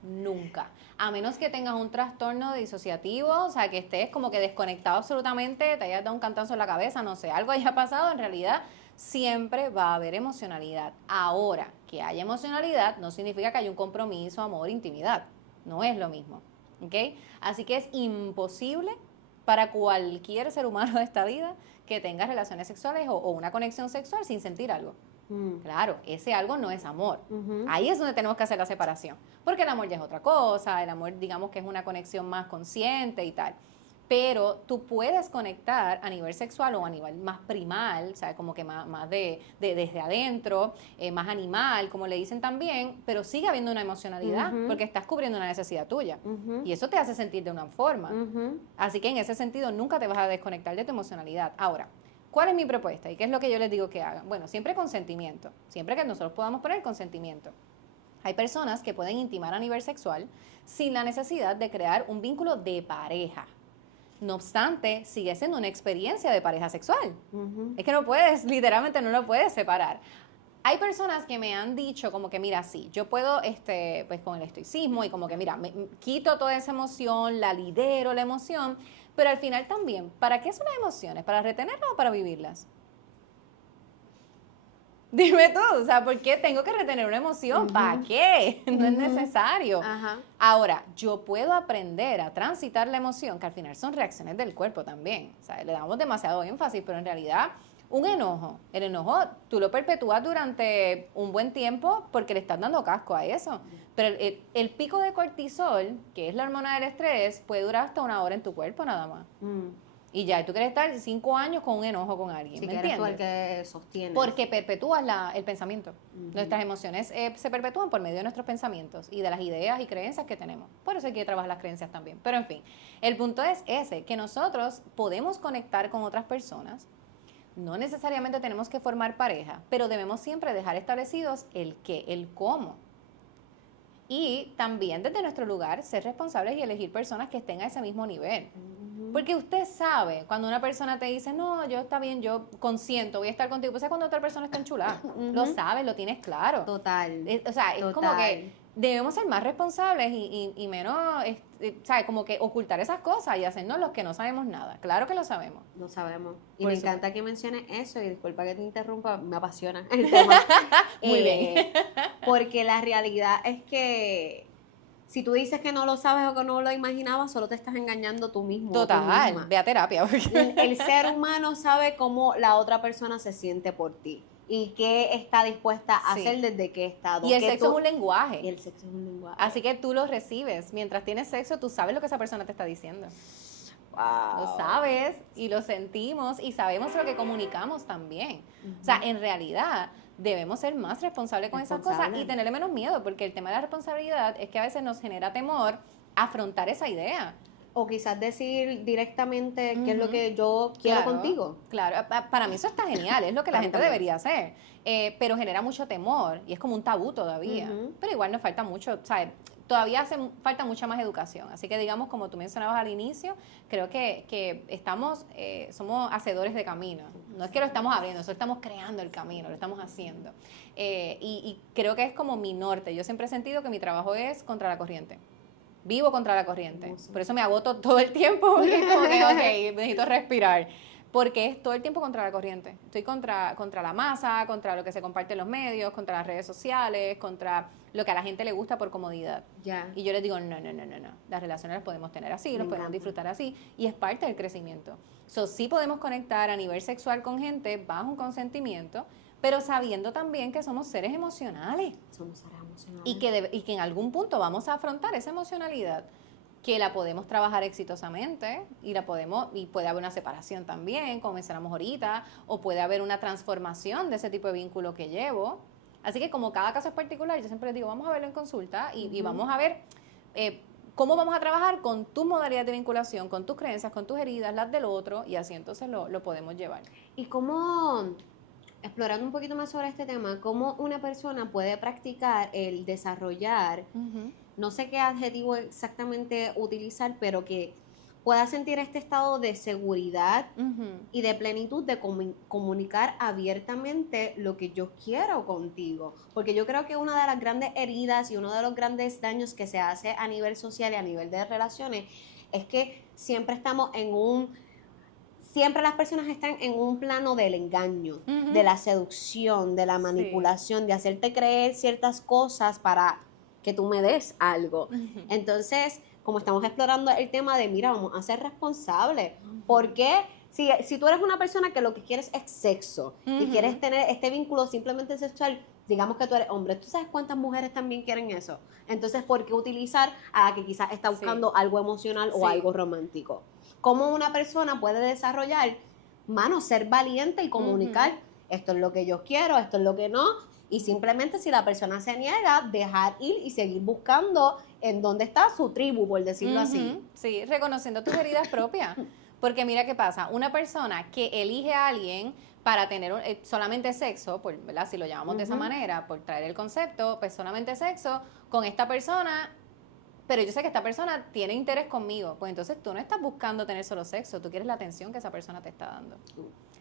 Nunca. A menos que tengas un trastorno disociativo, o sea, que estés como que desconectado absolutamente, te hayas dado un cantazo en la cabeza, no sé, algo haya pasado, en realidad siempre va a haber emocionalidad. Ahora, que haya emocionalidad no significa que haya un compromiso, amor, intimidad. No es lo mismo, ¿ok? Así que es imposible para cualquier ser humano de esta vida que tenga relaciones sexuales o una conexión sexual sin sentir algo. Claro, ese algo no es amor. Ahí es donde tenemos que hacer la separación. Porque el amor ya es otra cosa, el amor digamos que es una conexión más consciente y tal. pero tú puedes conectar a nivel sexual o a nivel más primal, o sea, como que más desde adentro, más animal, como le dicen también, pero sigue habiendo una emocionalidad, porque estás cubriendo una necesidad tuya. Y eso te hace sentir de una forma. Así que en ese sentido nunca te vas a desconectar de tu emocionalidad. Ahora, ¿cuál es mi propuesta? ¿Y qué es lo que yo les digo que hagan? Bueno, siempre consentimiento, siempre que nosotros podamos poner consentimiento. Hay personas que pueden intimar a nivel sexual sin la necesidad de crear un vínculo de pareja. No obstante, sigue siendo una experiencia de pareja sexual. Es que no puedes, literalmente no lo puedes separar. Hay personas que me han dicho como que, mira, sí, yo puedo, pues con el estoicismo y como que, mira, me quito toda esa emoción, la lidero la emoción, pero al final también, ¿para qué son las emociones? ¿Para retenerlas o para vivirlas? Dime tú, o sea, ¿por qué tengo que retener una emoción? ¿Para qué? No es necesario. Ahora, yo puedo aprender a transitar la emoción, que al final son reacciones del cuerpo también. O sea, le damos demasiado énfasis, pero en realidad, el enojo tú lo perpetúas durante un buen tiempo porque le estás dando casco a eso. Pero el pico de cortisol, que es la hormona del estrés, puede durar hasta 1 hora en tu cuerpo nada más. Y ya, tú quieres estar 5 años con un enojo con alguien, si ¿me entiendes? entiendes? Tú el que sostiene. Porque perpetúas el pensamiento. Nuestras emociones se perpetúan por medio de nuestros pensamientos y de las ideas y creencias que tenemos. Por eso hay que trabajar las creencias también. Pero en fin, el punto es ese, que nosotros podemos conectar con otras personas. No necesariamente tenemos que formar pareja, pero debemos siempre dejar establecidos el qué, el cómo. Y también desde nuestro lugar ser responsables y elegir personas que estén a ese mismo nivel. Porque usted sabe, cuando una persona te dice, no, yo está bien, yo consiento, voy a estar contigo, pues es cuando otra persona está enchulada. Lo sabes, lo tienes claro. Total. O sea, es como que debemos ser más responsables y menos, ¿sabes? Como que ocultar esas cosas y hacernos los que no sabemos nada. Claro que lo sabemos. Lo sabemos. Y me encanta que menciones eso, y disculpa que te interrumpa, me apasiona el tema. Muy bien. Porque la realidad es que si tú dices que no lo sabes o que no lo imaginabas, solo te estás engañando tú mismo. Total, ve a terapia. El ser humano sabe cómo la otra persona se siente por ti y qué está dispuesta a hacer desde qué estado. Y el sexo es un lenguaje. Y el sexo es un lenguaje. Así que tú lo recibes. Mientras tienes sexo, tú sabes lo que esa persona te está diciendo. Wow. Lo sabes y lo sentimos y sabemos lo que comunicamos también. O sea, en realidad debemos ser más responsables con esas cosas y tenerle menos miedo, porque el tema de la responsabilidad es que a veces nos genera temor afrontar esa idea. O quizás decir directamente qué es lo que yo quiero contigo. Claro, para mí eso está genial, es lo que la gente debería hacer, pero genera mucho temor y es como un tabú todavía, pero igual nos falta mucho, ¿sabes? Todavía hace falta mucha más educación, así que digamos, como tú mencionabas al inicio, creo que somos hacedores de camino, no es que lo estamos abriendo, nosotros estamos creando el camino, lo estamos haciendo, y creo que es como mi norte. Yo siempre he sentido que mi trabajo es contra la corriente. Vivo contra la corriente. Por eso me agoto todo el tiempo, porque es como que, ok, necesito respirar. Porque es todo el tiempo contra la corriente. Estoy contra la masa, contra lo que se comparte en los medios, contra las redes sociales, contra lo que a la gente le gusta por comodidad. Y yo les digo, no. Las relaciones las podemos tener así, las podemos disfrutar así, y es parte del crecimiento. Sí podemos conectar a nivel sexual con gente bajo un consentimiento, pero sabiendo también que somos seres emocionales. Somos seres emocionales. Y que en algún punto vamos a afrontar esa emocionalidad, que la podemos trabajar exitosamente y puede haber una separación también, como mencionamos ahorita, o puede haber una transformación de ese tipo de vínculo que llevo. Así que como cada caso es particular, yo siempre les digo, vamos a verlo en consulta y vamos a ver cómo vamos a trabajar con tus modalidades de vinculación, con tus creencias, con tus heridas, las del otro, y así entonces lo podemos llevar. ¿Y cómo, explorando un poquito más sobre este tema, cómo una persona puede practicar el desarrollar, no sé qué adjetivo exactamente utilizar, pero que pueda sentir este estado de seguridad y de plenitud de comunicar abiertamente lo que yo quiero contigo? Porque yo creo que una de las grandes heridas y uno de los grandes daños que se hace a nivel social y a nivel de relaciones es que siempre las personas están en un plano del engaño, de la seducción, de la manipulación, de hacerte creer ciertas cosas para que tú me des algo. Entonces, como estamos explorando el tema de, mira, vamos a ser responsables. Porque si tú eres una persona que lo que quieres es sexo y quieres tener este vínculo simplemente sexual, digamos que tú eres hombre, ¿tú sabes cuántas mujeres también quieren eso? Entonces, ¿por qué utilizar a la que quizás está buscando algo emocional o algo romántico? ¿Cómo una persona puede desarrollar, mano, ser valiente y comunicar, esto es lo que yo quiero, esto es lo que no, y simplemente si la persona se niega, dejar ir y seguir buscando en dónde está su tribu, por decirlo así? Sí, reconociendo tus heridas propias. Porque mira qué pasa, una persona que elige a alguien para tener solamente sexo, ¿verdad? Si lo llamamos de esa manera, por traer el concepto, pues solamente sexo con esta persona, pero yo sé que esta persona tiene interés conmigo, pues entonces tú no estás buscando tener solo sexo, tú quieres la atención que esa persona te está dando.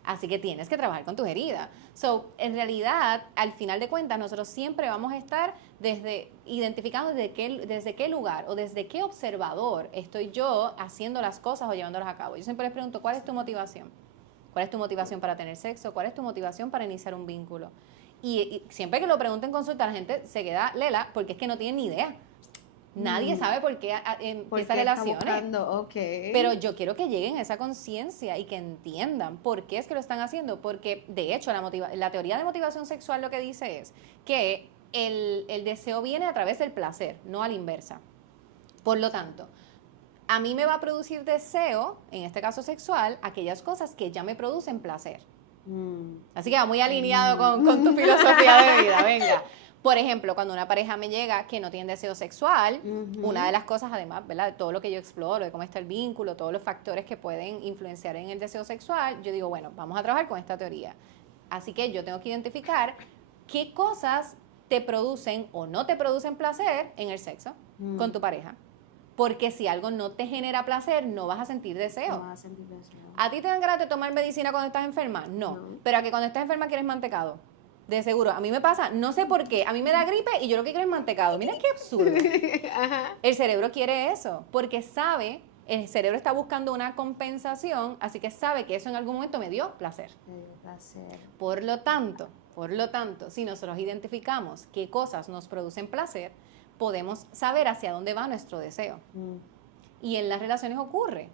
Así que tienes que trabajar con tus heridas. So, en realidad, al final de cuentas, nosotros siempre vamos a estar identificando desde qué lugar o desde qué observador estoy yo haciendo las cosas o llevándolas a cabo. Yo siempre les pregunto, ¿cuál es tu motivación? ¿Cuál es tu motivación para tener sexo? ¿Cuál es tu motivación para iniciar un vínculo? Y siempre que lo pregunten en consulta, la gente se queda lela porque es que no tienen ni idea. Nadie sabe por qué empieza relaciones. Pero yo quiero que lleguen a esa conciencia y que entiendan por qué es que lo están haciendo. Porque, de hecho, la teoría de motivación sexual lo que dice es que el deseo viene a través del placer, no a la inversa. Por lo tanto, a mí me va a producir deseo, en este caso sexual, aquellas cosas que ya me producen placer. Así que va muy alineado con tu filosofía de vida, venga. Por ejemplo, cuando una pareja me llega que no tiene deseo sexual, una de las cosas, además, ¿verdad? De todo lo que yo exploro, de cómo está el vínculo, todos los factores que pueden influenciar en el deseo sexual, yo digo, bueno, vamos a trabajar con esta teoría. Así que yo tengo que identificar qué cosas te producen o no te producen placer en el sexo con tu pareja. Porque si algo no te genera placer, no vas a sentir deseo. No vas a sentir deseo. ¿A ti te dan ganas de tomar medicina cuando estás enferma? No. Pero a que cuando estás enferma quieres mantecado. De seguro. A mí me pasa, no sé por qué, a mí me da gripe y yo lo que quiero es mantecado. Mira qué absurdo. El cerebro quiere eso, porque sabe, el cerebro está buscando una compensación, así que sabe que eso en algún momento me dio placer. Por lo tanto, si nosotros identificamos qué cosas nos producen placer, podemos saber hacia dónde va nuestro deseo. Y en las relaciones ocurre.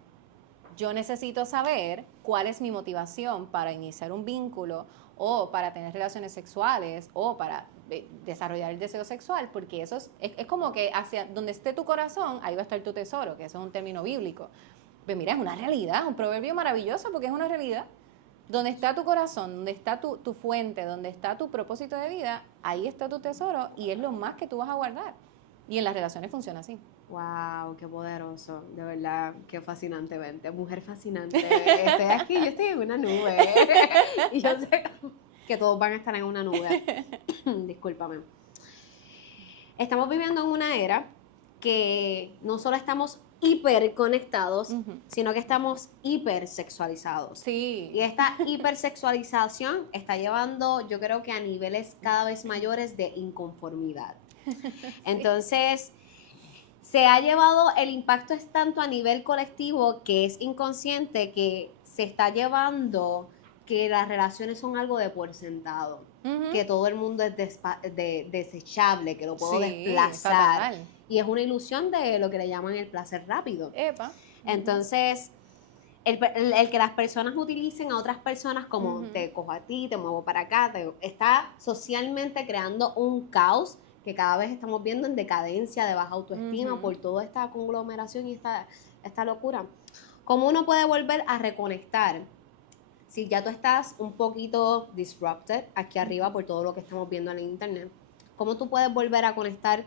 Yo necesito saber cuál es mi motivación para iniciar un vínculo o para tener relaciones sexuales o para desarrollar el deseo sexual, porque eso es como que hacia donde esté tu corazón, ahí va a estar tu tesoro, que eso es un término bíblico. Pues mira, es una realidad, un proverbio maravilloso porque es una realidad. Donde está tu corazón, donde está tu fuente, donde está tu propósito de vida, ahí está tu tesoro y es lo más que tú vas a guardar. Y en las relaciones funciona así. Wow, qué poderoso, de verdad, qué fascinante verte, mujer fascinante. Estoy aquí, yo estoy en una nube. Y yo sé que todos van a estar en una nube. Discúlpame. Estamos viviendo en una era que no solo estamos hiperconectados, sino que estamos hipersexualizados. Sí. Y esta hipersexualización está llevando, yo creo que a niveles cada vez mayores de inconformidad. Entonces, se ha llevado, el impacto es tanto a nivel colectivo que es inconsciente, que se está llevando que las relaciones son algo de por sentado, que todo el mundo es desechable, que lo puedo desplazar. Fatal. Y es una ilusión de lo que le llaman el placer rápido. Epa. Entonces, el que las personas utilicen a otras personas como te cojo a ti, te muevo para acá, está socialmente creando un caos que cada vez estamos viendo en decadencia, de baja autoestima, por toda esta conglomeración y esta locura. ¿Cómo uno puede volver a reconectar? Si ya tú estás un poquito disrupted aquí arriba por todo lo que estamos viendo en el internet, ¿cómo tú puedes volver a conectar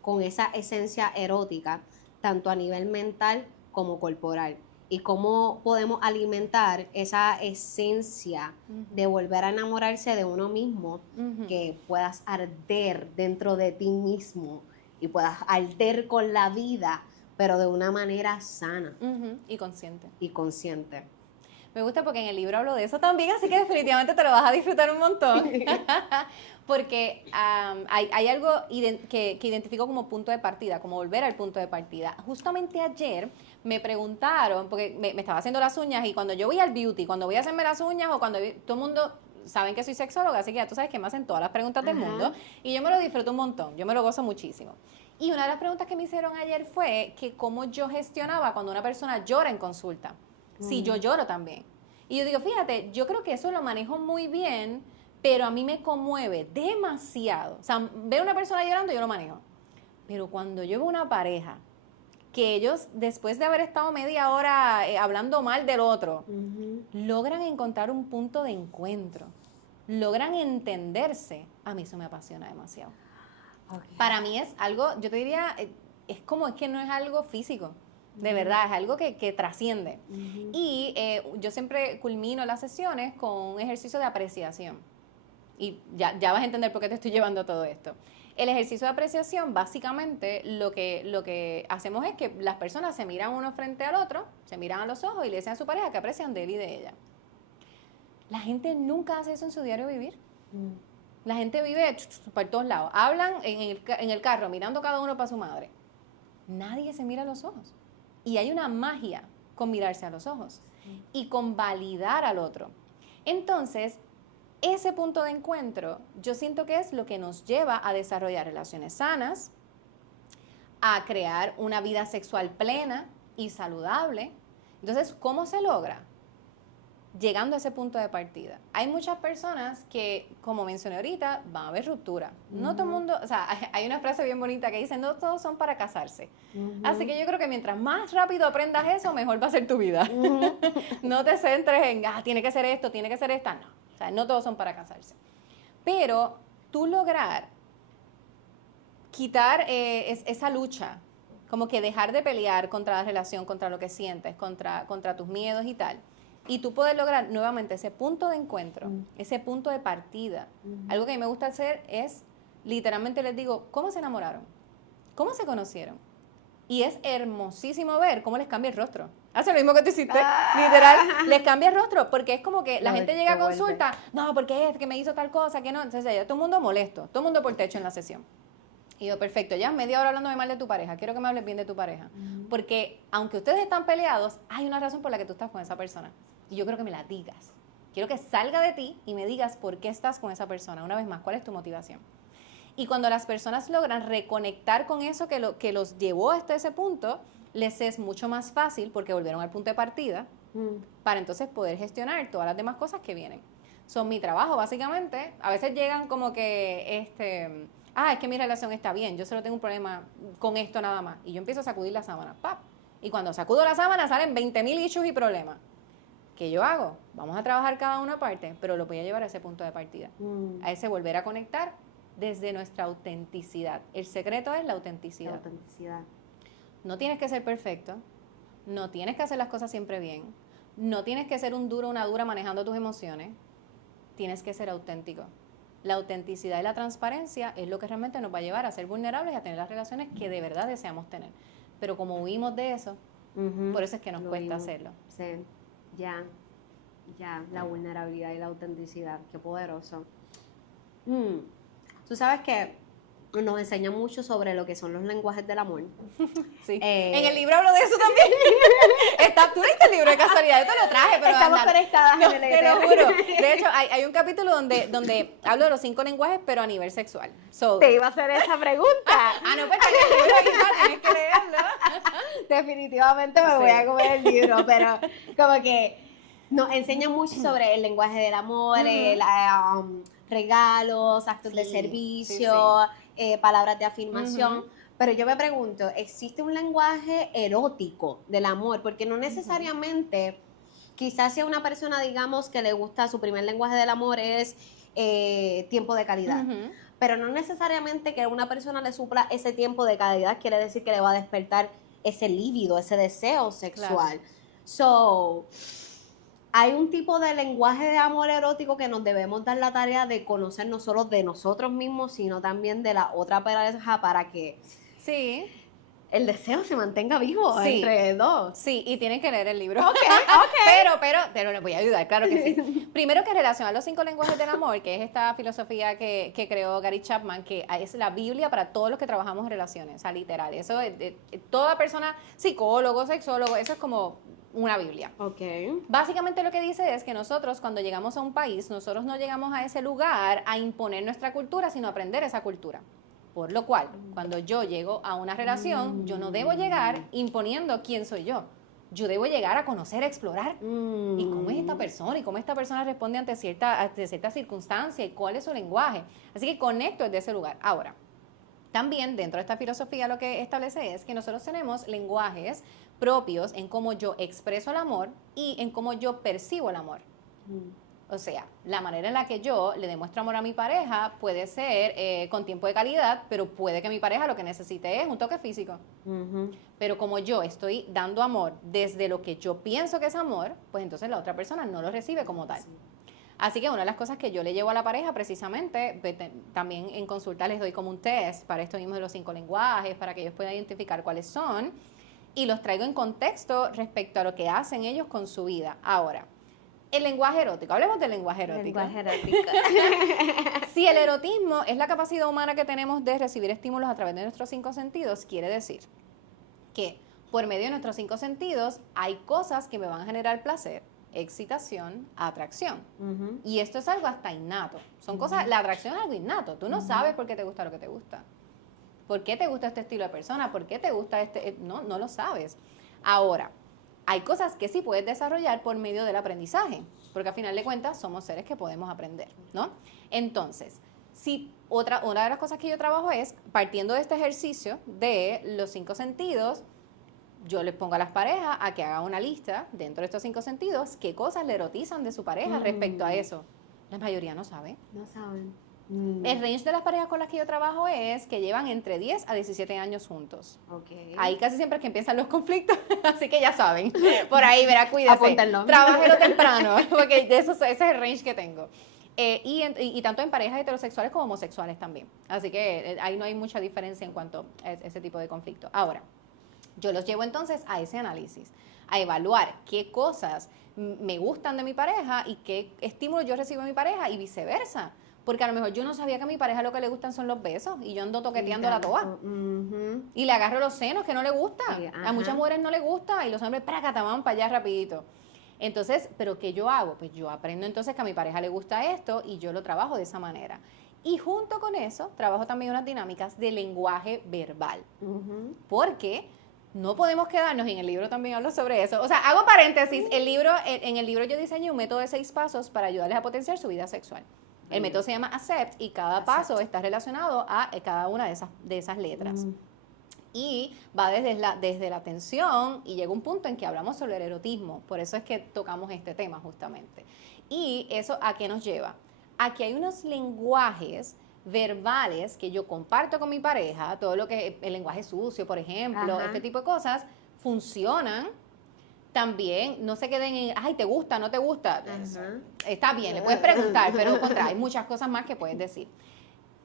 con esa esencia erótica, tanto a nivel mental como corporal? Y cómo podemos alimentar esa esencia de volver a enamorarse de uno mismo, que puedas arder dentro de ti mismo y puedas arder con la vida, pero de una manera sana. Y consciente. Y consciente. Me gusta porque en el libro hablo de eso también, así que definitivamente te lo vas a disfrutar un montón. Porque hay algo que identifico como punto de partida, como volver al punto de partida. Justamente ayer me preguntaron, porque me estaba haciendo las uñas, y cuando yo voy al beauty, cuando voy a hacerme las uñas, o cuando todo el mundo saben que soy sexóloga, así que ya tú sabes que me hacen todas las preguntas del mundo, y yo me lo disfruto un montón, yo me lo gozo muchísimo. Y una de las preguntas que me hicieron ayer fue que cómo yo gestionaba cuando una persona llora en consulta. Si yo lloro también. Y yo digo, fíjate, yo creo que eso lo manejo muy bien, pero a mí me conmueve demasiado. O sea, ver a una persona llorando, yo lo manejo. Pero cuando yo veo una pareja que ellos, después de haber estado media hora hablando mal del otro, logran encontrar un punto de encuentro, logran entenderse, a mí eso me apasiona demasiado. Okay. Para mí es algo, yo te diría, es que no es algo físico, de verdad, es algo que trasciende. Y yo siempre culmino las sesiones con un ejercicio de apreciación. Y ya vas a entender por qué te estoy llevando todo esto. El ejercicio de apreciación, básicamente, lo que hacemos es que las personas se miran uno frente al otro, se miran a los ojos y le dicen a su pareja que aprecian de él y de ella. La gente nunca hace eso en su diario vivir. La gente vive por todos lados. Hablan en el carro, mirando cada uno para su madre. Nadie se mira a los ojos. Y hay una magia con mirarse a los ojos y con validar al otro. Entonces, ese punto de encuentro, yo siento que es lo que nos lleva a desarrollar relaciones sanas, a crear una vida sexual plena y saludable. Entonces, ¿cómo se logra? Llegando a ese punto de partida. Hay muchas personas que, como mencioné ahorita, van a haber ruptura. No todo el mundo, o sea, hay una frase bien bonita que dice, no todos son para casarse. Así que yo creo que mientras más rápido aprendas eso, mejor va a ser tu vida. No te centres en, tiene que ser esto, tiene que ser esta, no. O sea, no todos son para casarse. Pero tú lograr quitar esa lucha, como que dejar de pelear contra la relación, contra lo que sientes, contra tus miedos y tal, y tú poder lograr nuevamente ese punto de encuentro, ese punto de partida. Algo que a mí me gusta hacer es, literalmente les digo, ¿cómo se enamoraron? ¿Cómo se conocieron? Y es hermosísimo ver cómo les cambia el rostro. Hace lo mismo que tú hiciste, literal, les cambia el rostro, porque es como que la gente llega a consulta, no, porque es que me hizo tal cosa, que no, entonces ya todo el mundo molesto, todo el mundo por techo en la sesión. Y yo, perfecto, ya media hora hablando mal de tu pareja, quiero que me hables bien de tu pareja, porque aunque ustedes están peleados, hay una razón por la que tú estás con esa persona, y yo creo que me la digas, quiero que salga de ti y me digas por qué estás con esa persona, una vez más, ¿cuál es tu motivación? Y cuando las personas logran reconectar con eso que los llevó hasta ese punto, les es mucho más fácil, porque volvieron al punto de partida, para entonces poder gestionar todas las demás cosas que vienen. Son mi trabajo, básicamente. A veces llegan como que, es que mi relación está bien, yo solo tengo un problema con esto nada más. Y yo empiezo a sacudir la sábana, ¡pap! Y cuando sacudo la sábana salen 20,000 issues y problemas. ¿Qué yo hago? Vamos a trabajar cada una parte, pero lo voy a llevar a ese punto de partida. A ese volver a conectar desde nuestra autenticidad. El secreto es la autenticidad. La autenticidad. No tienes que ser perfecto, no tienes que hacer las cosas siempre bien, no tienes que ser un duro o una dura manejando tus emociones, tienes que ser auténtico. La autenticidad y la transparencia es lo que realmente nos va a llevar a ser vulnerables y a tener las relaciones que de verdad deseamos tener. Pero como huimos de eso, por eso es que nos cuesta hacerlo. Sí, ya, la vulnerabilidad y la autenticidad, qué poderoso. Tú sabes que nos enseña mucho sobre lo que son los lenguajes del amor. Sí. En el libro hablo de eso también. Tú leíste el libro de casualidad, yo te lo traje, pero estamos conectadas en el te lo juro. De hecho, hay un capítulo donde hablo de los 5 lenguajes, pero a nivel sexual. Te iba a hacer esa pregunta. No, pues el libro aquí, tienes que leerlo. Definitivamente me voy a comer el libro, pero como que nos enseña mucho sobre el lenguaje del amor, regalos, actos de servicio, palabras de afirmación. Pero yo me pregunto, ¿existe un lenguaje erótico del amor? Porque no necesariamente, quizás si a una persona, digamos, que le gusta, su primer lenguaje del amor es tiempo de calidad. Pero no necesariamente que a una persona le supla ese tiempo de calidad quiere decir que le va a despertar ese líbido, ese deseo sexual. Claro. So, hay un tipo de lenguaje de amor erótico que nos debemos dar la tarea de conocer no solo de nosotros mismos, sino también de la otra pareja para que el deseo se mantenga vivo entre dos. Sí, y tienen que leer el libro. Ok. Pero les voy a ayudar, claro que sí. Primero que relacionar los 5 lenguajes del amor, que es esta filosofía que creó Gary Chapman, que es la Biblia para todos los que trabajamos en relaciones, o sea, literal. Eso toda persona, psicólogo, sexólogo, eso es como una Biblia. Básicamente lo que dice es que nosotros cuando llegamos a un país, nosotros no llegamos a ese lugar a imponer nuestra cultura, sino a aprender esa cultura. Por lo cual, cuando yo llego a una relación, yo no debo llegar imponiendo quién soy yo. yo debo llegar a conocer, a explorar. ¿Y cómo es esta persona? ¿Y cómo esta persona responde ante cierta circunstancia? ¿Y cuál es su lenguaje? Así que conecto desde ese lugar. Ahora, también dentro de esta filosofía lo que establece es que nosotros tenemos lenguajes propios en cómo yo expreso el amor y en cómo yo percibo el amor. O sea, la manera en la que yo le demuestro amor a mi pareja puede ser con tiempo de calidad, pero puede que mi pareja lo que necesite es un toque físico. Pero como yo estoy dando amor desde lo que yo pienso que es amor, pues entonces la otra persona no lo recibe como tal. Así que una de las cosas que yo le llevo a la pareja precisamente, también en consulta les doy como un test para esto mismo de los 5 lenguajes, para que ellos puedan identificar cuáles son, y los traigo en contexto respecto a lo que hacen ellos con su vida. Ahora, el lenguaje erótico. Hablemos del lenguaje erótico. Si el erotismo es la capacidad humana que tenemos de recibir estímulos a través de nuestros 5 sentidos, quiere decir que por medio de nuestros 5 sentidos hay cosas que me van a generar placer, excitación, atracción. Y esto es algo hasta innato. Son cosas, la atracción es algo innato. Tú no sabes por qué te gusta lo que te gusta. ¿Por qué te gusta este estilo de persona? ¿Por qué te gusta este? No lo sabes. Ahora, hay cosas que sí puedes desarrollar por medio del aprendizaje, porque a final de cuentas somos seres que podemos aprender, ¿no? Entonces, una de las cosas que yo trabajo es, partiendo de este ejercicio de los 5 sentidos, yo les pongo a las parejas a que hagan una lista dentro de estos 5 sentidos, qué cosas le erotizan de su pareja respecto a eso. La mayoría no sabe. No saben. El range de las parejas con las que yo trabajo es que llevan entre 10 a 17 años juntos. Ahí casi siempre es que empiezan los conflictos, así que ya saben. Por ahí, verá, cuídese. Apúntenlo. Trabájelo temprano, porque ese es el range que tengo. Y tanto en parejas heterosexuales como homosexuales también. Así que ahí no hay mucha diferencia en cuanto a ese tipo de conflicto. Ahora, yo los llevo entonces a ese análisis, a evaluar qué cosas me gustan de mi pareja y qué estímulos yo recibo de mi pareja y viceversa. Porque a lo mejor yo no sabía que a mi pareja lo que le gustan son los besos y yo ando toqueteando la toa. Y le agarro los senos que no le gustan. A muchas mujeres no les gusta y los hombres, prácata, vamos para allá rapidito. Entonces, ¿pero qué yo hago? Pues yo aprendo entonces que a mi pareja le gusta esto y yo lo trabajo de esa manera. Y junto con eso, trabajo también unas dinámicas de lenguaje verbal. Porque no podemos quedarnos, y en el libro también hablo sobre eso. O sea, hago paréntesis, en el libro yo diseñé un método de 6 pasos para ayudarles a potenciar su vida sexual. El método se llama ACCEPT y cada paso está relacionado a cada una de esas letras. Y va desde la atención y llega un punto en que hablamos sobre el erotismo. Por eso es que tocamos este tema justamente. ¿Y eso a qué nos lleva? A que hay unos lenguajes verbales que yo comparto con mi pareja, todo lo que el lenguaje sucio, por ejemplo, este tipo de cosas, funcionan. También no se queden en, ay, ¿te gusta? ¿No te gusta? Está bien, le puedes preguntar, pero hay muchas cosas más que puedes decir.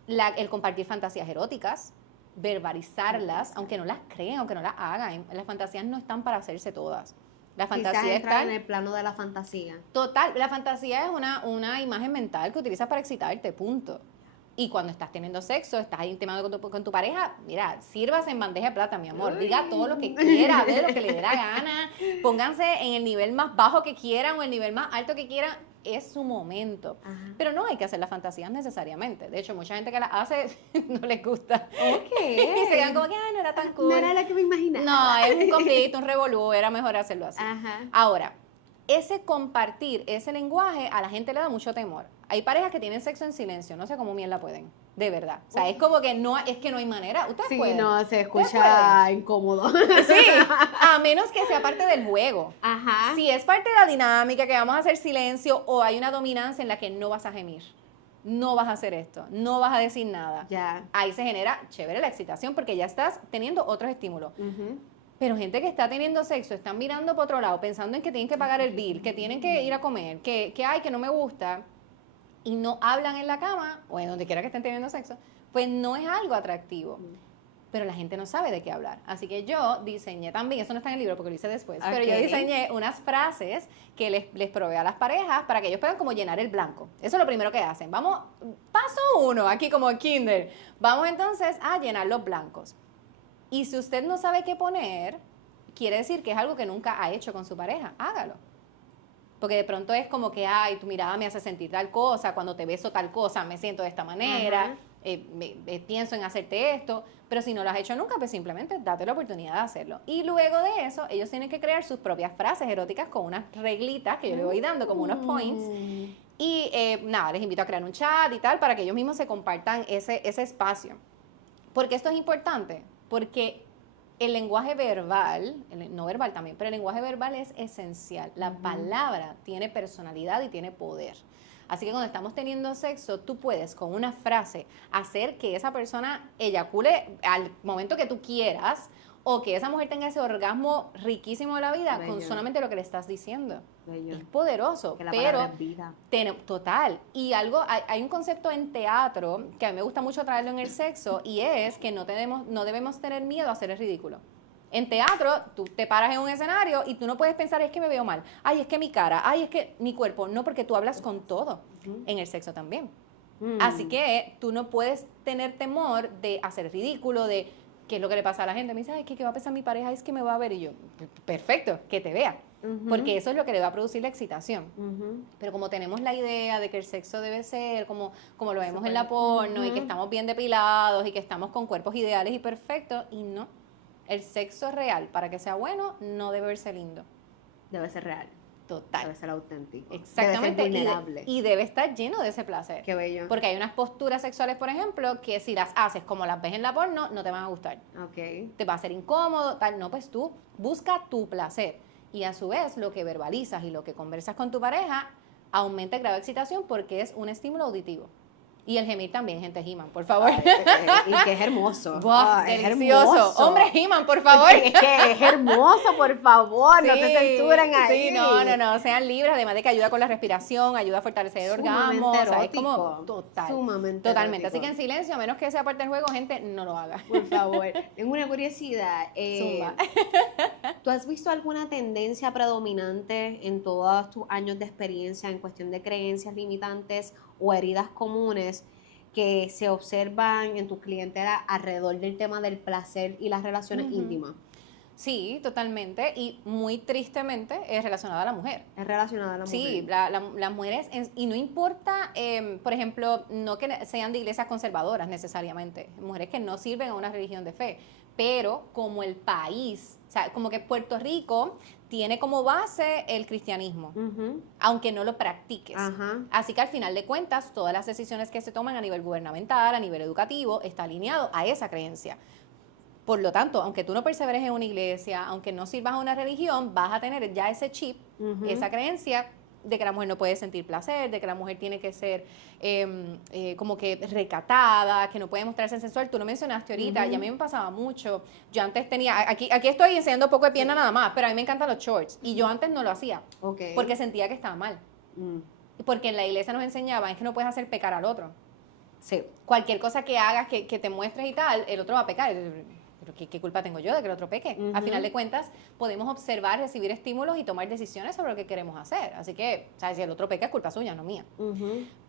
El compartir fantasías eróticas, verbalizarlas, aunque no las creen, aunque no las hagan. Las fantasías no están para hacerse todas. La fantasía está en el plano de la fantasía. Total, la fantasía es una imagen mental que utilizas para excitarte, punto. Y cuando estás teniendo sexo, estás intimando con tu pareja, mira, sírvase en bandeja de plata, mi amor. Diga todo lo que quiera, hable lo que le dé la gana. Pónganse en el nivel más bajo que quieran o el nivel más alto que quieran. Es su momento. Pero no hay que hacer las fantasías necesariamente. De hecho, mucha gente que las hace no les gusta. Y se quedan como que, ay, no era tan cool. No era la que me imaginaba. No, es un conflicto, un revolú, era mejor hacerlo así. Ahora, ese compartir, ese lenguaje, a la gente le da mucho temor. Hay parejas que tienen sexo en silencio, no sé cómo bien la pueden, de verdad. O sea, es como que no hay manera. ¿Ustedes pueden? Sí, no, se escucha incómodo. Sí, a menos que sea parte del juego. Si es parte de la dinámica, que vamos a hacer silencio, o hay una dominancia en la que no vas a gemir, no vas a hacer esto, no vas a decir nada. Ahí se genera, chévere, la excitación, porque ya estás teniendo otros estímulos. Pero gente que está teniendo sexo, están mirando por otro lado, pensando en que tienen que pagar el bill, que tienen que ir a comer, que no me gusta, y no hablan en la cama, o en donde quiera que estén teniendo sexo, pues no es algo atractivo. Pero la gente no sabe de qué hablar. Así que yo diseñé también, eso no está en el libro porque lo hice después, pero yo diseñé unas frases que les provee a las parejas para que ellos puedan como llenar el blanco. Eso es lo primero que hacen. Vamos, paso 1, aquí como kinder. Vamos entonces a llenar los blancos. Y si usted no sabe qué poner, quiere decir que es algo que nunca ha hecho con su pareja. Hágalo. Porque de pronto es como que, ay, tu mirada me hace sentir tal cosa, cuando te beso tal cosa, me siento de esta manera. pienso en hacerte esto, pero si no lo has hecho nunca, pues simplemente date la oportunidad de hacerlo. Y luego de eso, ellos tienen que crear sus propias frases eróticas con unas reglitas que yo le voy dando como unos points. Y nada, les invito a crear un chat y tal para que ellos mismos se compartan ese espacio. ¿Por qué esto es importante? Porque el lenguaje verbal, no verbal también, pero el lenguaje verbal es esencial. La palabra tiene personalidad y tiene poder. Así que cuando estamos teniendo sexo, tú puedes con una frase hacer que esa persona eyacule al momento que tú quieras o que esa mujer tenga ese orgasmo riquísimo de la vida con solamente lo que le estás diciendo. Es poderoso, que la pero palabra es vida. Total. Y hay un concepto en teatro que a mí me gusta mucho traerlo en el sexo y es que no debemos tener miedo a hacer el ridículo. En teatro, tú te paras en un escenario y tú no puedes pensar, es que me veo mal, ay, es que mi cara, ay, es que mi cuerpo. No, porque tú hablas con todo. En el sexo también. Así que tú no puedes tener temor de hacer ridículo, de qué es lo que le pasa a la gente. Me dice, ay, ¿qué va a pensar mi pareja? Es que me va a ver. Y yo, perfecto, que te vea. Porque eso es lo que le va a producir la excitación. Pero como tenemos la idea de que el sexo debe ser como lo vemos en la porno y que estamos bien depilados y que estamos con cuerpos ideales y perfectos, y no. El sexo real, para que sea bueno, no debe verse lindo. Debe ser real. Total. Debe ser auténtico. Exactamente. Debe ser vulnerable. Y debe estar lleno de ese placer. Qué bello. Porque hay unas posturas sexuales, por ejemplo, que si las haces como las ves en la porno, no te van a gustar. Ok. Te va a ser incómodo, tal. No, pues tú busca tu placer. Y a su vez, lo que verbalizas y lo que conversas con tu pareja aumenta el grado de excitación porque es un estímulo auditivo. Y el gemir también, gente, He-Man, por favor. Ay, y que es hermoso. Wow, Es delicioso. hermoso. Hombre, He-Man, por favor. Es que es hermoso, por favor. No se censuren ahí. Sí, no, sean libres, además de que ayuda con la respiración, ayuda a fortalecer el orgasmo. Sumamente O sea, es erótico. como total. Sumamente Totalmente. erótico. Así que en silencio, a menos que sea parte del juego, gente, no lo haga. Por favor. Tengo una curiosidad. Zumba. ¿Tú has visto alguna tendencia predominante en todos tus años de experiencia en cuestión de creencias limitantes o heridas comunes que se observan en tu clientela alrededor del tema del placer y las relaciones íntimas? Sí, totalmente. Y muy tristemente es relacionada a la mujer. Es relacionada a la mujer. Sí, las mujeres, y no importa, por ejemplo, no que sean de iglesias conservadoras necesariamente, mujeres que no sirven a una religión de fe, pero como el país, o sea, como que Puerto Rico tiene como base el cristianismo, aunque no lo practiques. Así que al final de cuentas, todas las decisiones que se toman a nivel gubernamental, a nivel educativo, está alineado a esa creencia. Por lo tanto, aunque tú no perseveres en una iglesia, aunque no sirvas a una religión, vas a tener ya ese chip, esa creencia de que la mujer no puede sentir placer, de que la mujer tiene que ser como que recatada, que no puede mostrarse sensual. Tú lo mencionaste ahorita y a mí me pasaba mucho. Yo antes tenía, aquí estoy enseñando un poco de pierna nada más, pero a mí me encantan los shorts y yo antes no lo hacía porque sentía que estaba mal. Porque en la iglesia nos enseñaban, es que no puedes hacer pecar al otro. Sí. Cualquier cosa que hagas, que te muestres y tal, el otro va a pecar. ¿Pero qué culpa tengo yo de que el otro peque? Al final de cuentas, podemos observar, recibir estímulos y tomar decisiones sobre lo que queremos hacer. Así que, ¿sabes? Si el otro peca es culpa suya, no mía.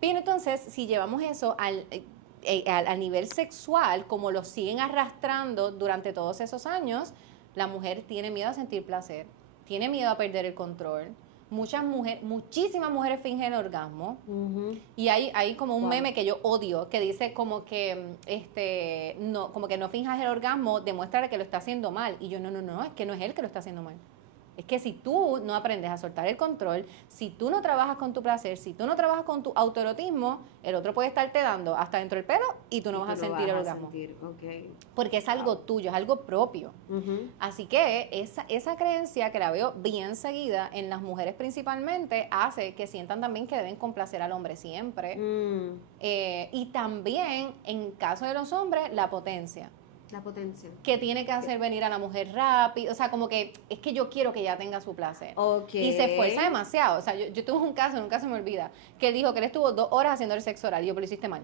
Pero entonces, si llevamos eso al nivel sexual, como lo siguen arrastrando durante todos esos años, la mujer tiene miedo a sentir placer, tiene miedo a perder el control. Muchísimas mujeres fingen el orgasmo y hay como un meme que yo odio que dice como que no finjas el orgasmo, demuéstrale que lo está haciendo mal. Y yo no, es que no es él que lo está haciendo mal. Es que si tú no aprendes a soltar el control, si tú no trabajas con tu placer, si tú no trabajas con tu autoerotismo, el otro puede estarte dando hasta dentro del pelo y tú no vas a sentir el orgasmo. Porque es algo tuyo, es algo propio. Así que esa creencia que la veo bien seguida en las mujeres principalmente hace que sientan también que deben complacer al hombre siempre. Y también, en caso de los hombres, la potencia. La potencia. Que tiene que hacer venir a la mujer rápido. O sea, como que es que yo quiero que ella tenga su placer. Y se esfuerza demasiado. O sea, yo tuve un caso, nunca se me olvida, que él dijo que él estuvo 2 horas haciendo el sexo oral. Y yo, pero lo hiciste mal.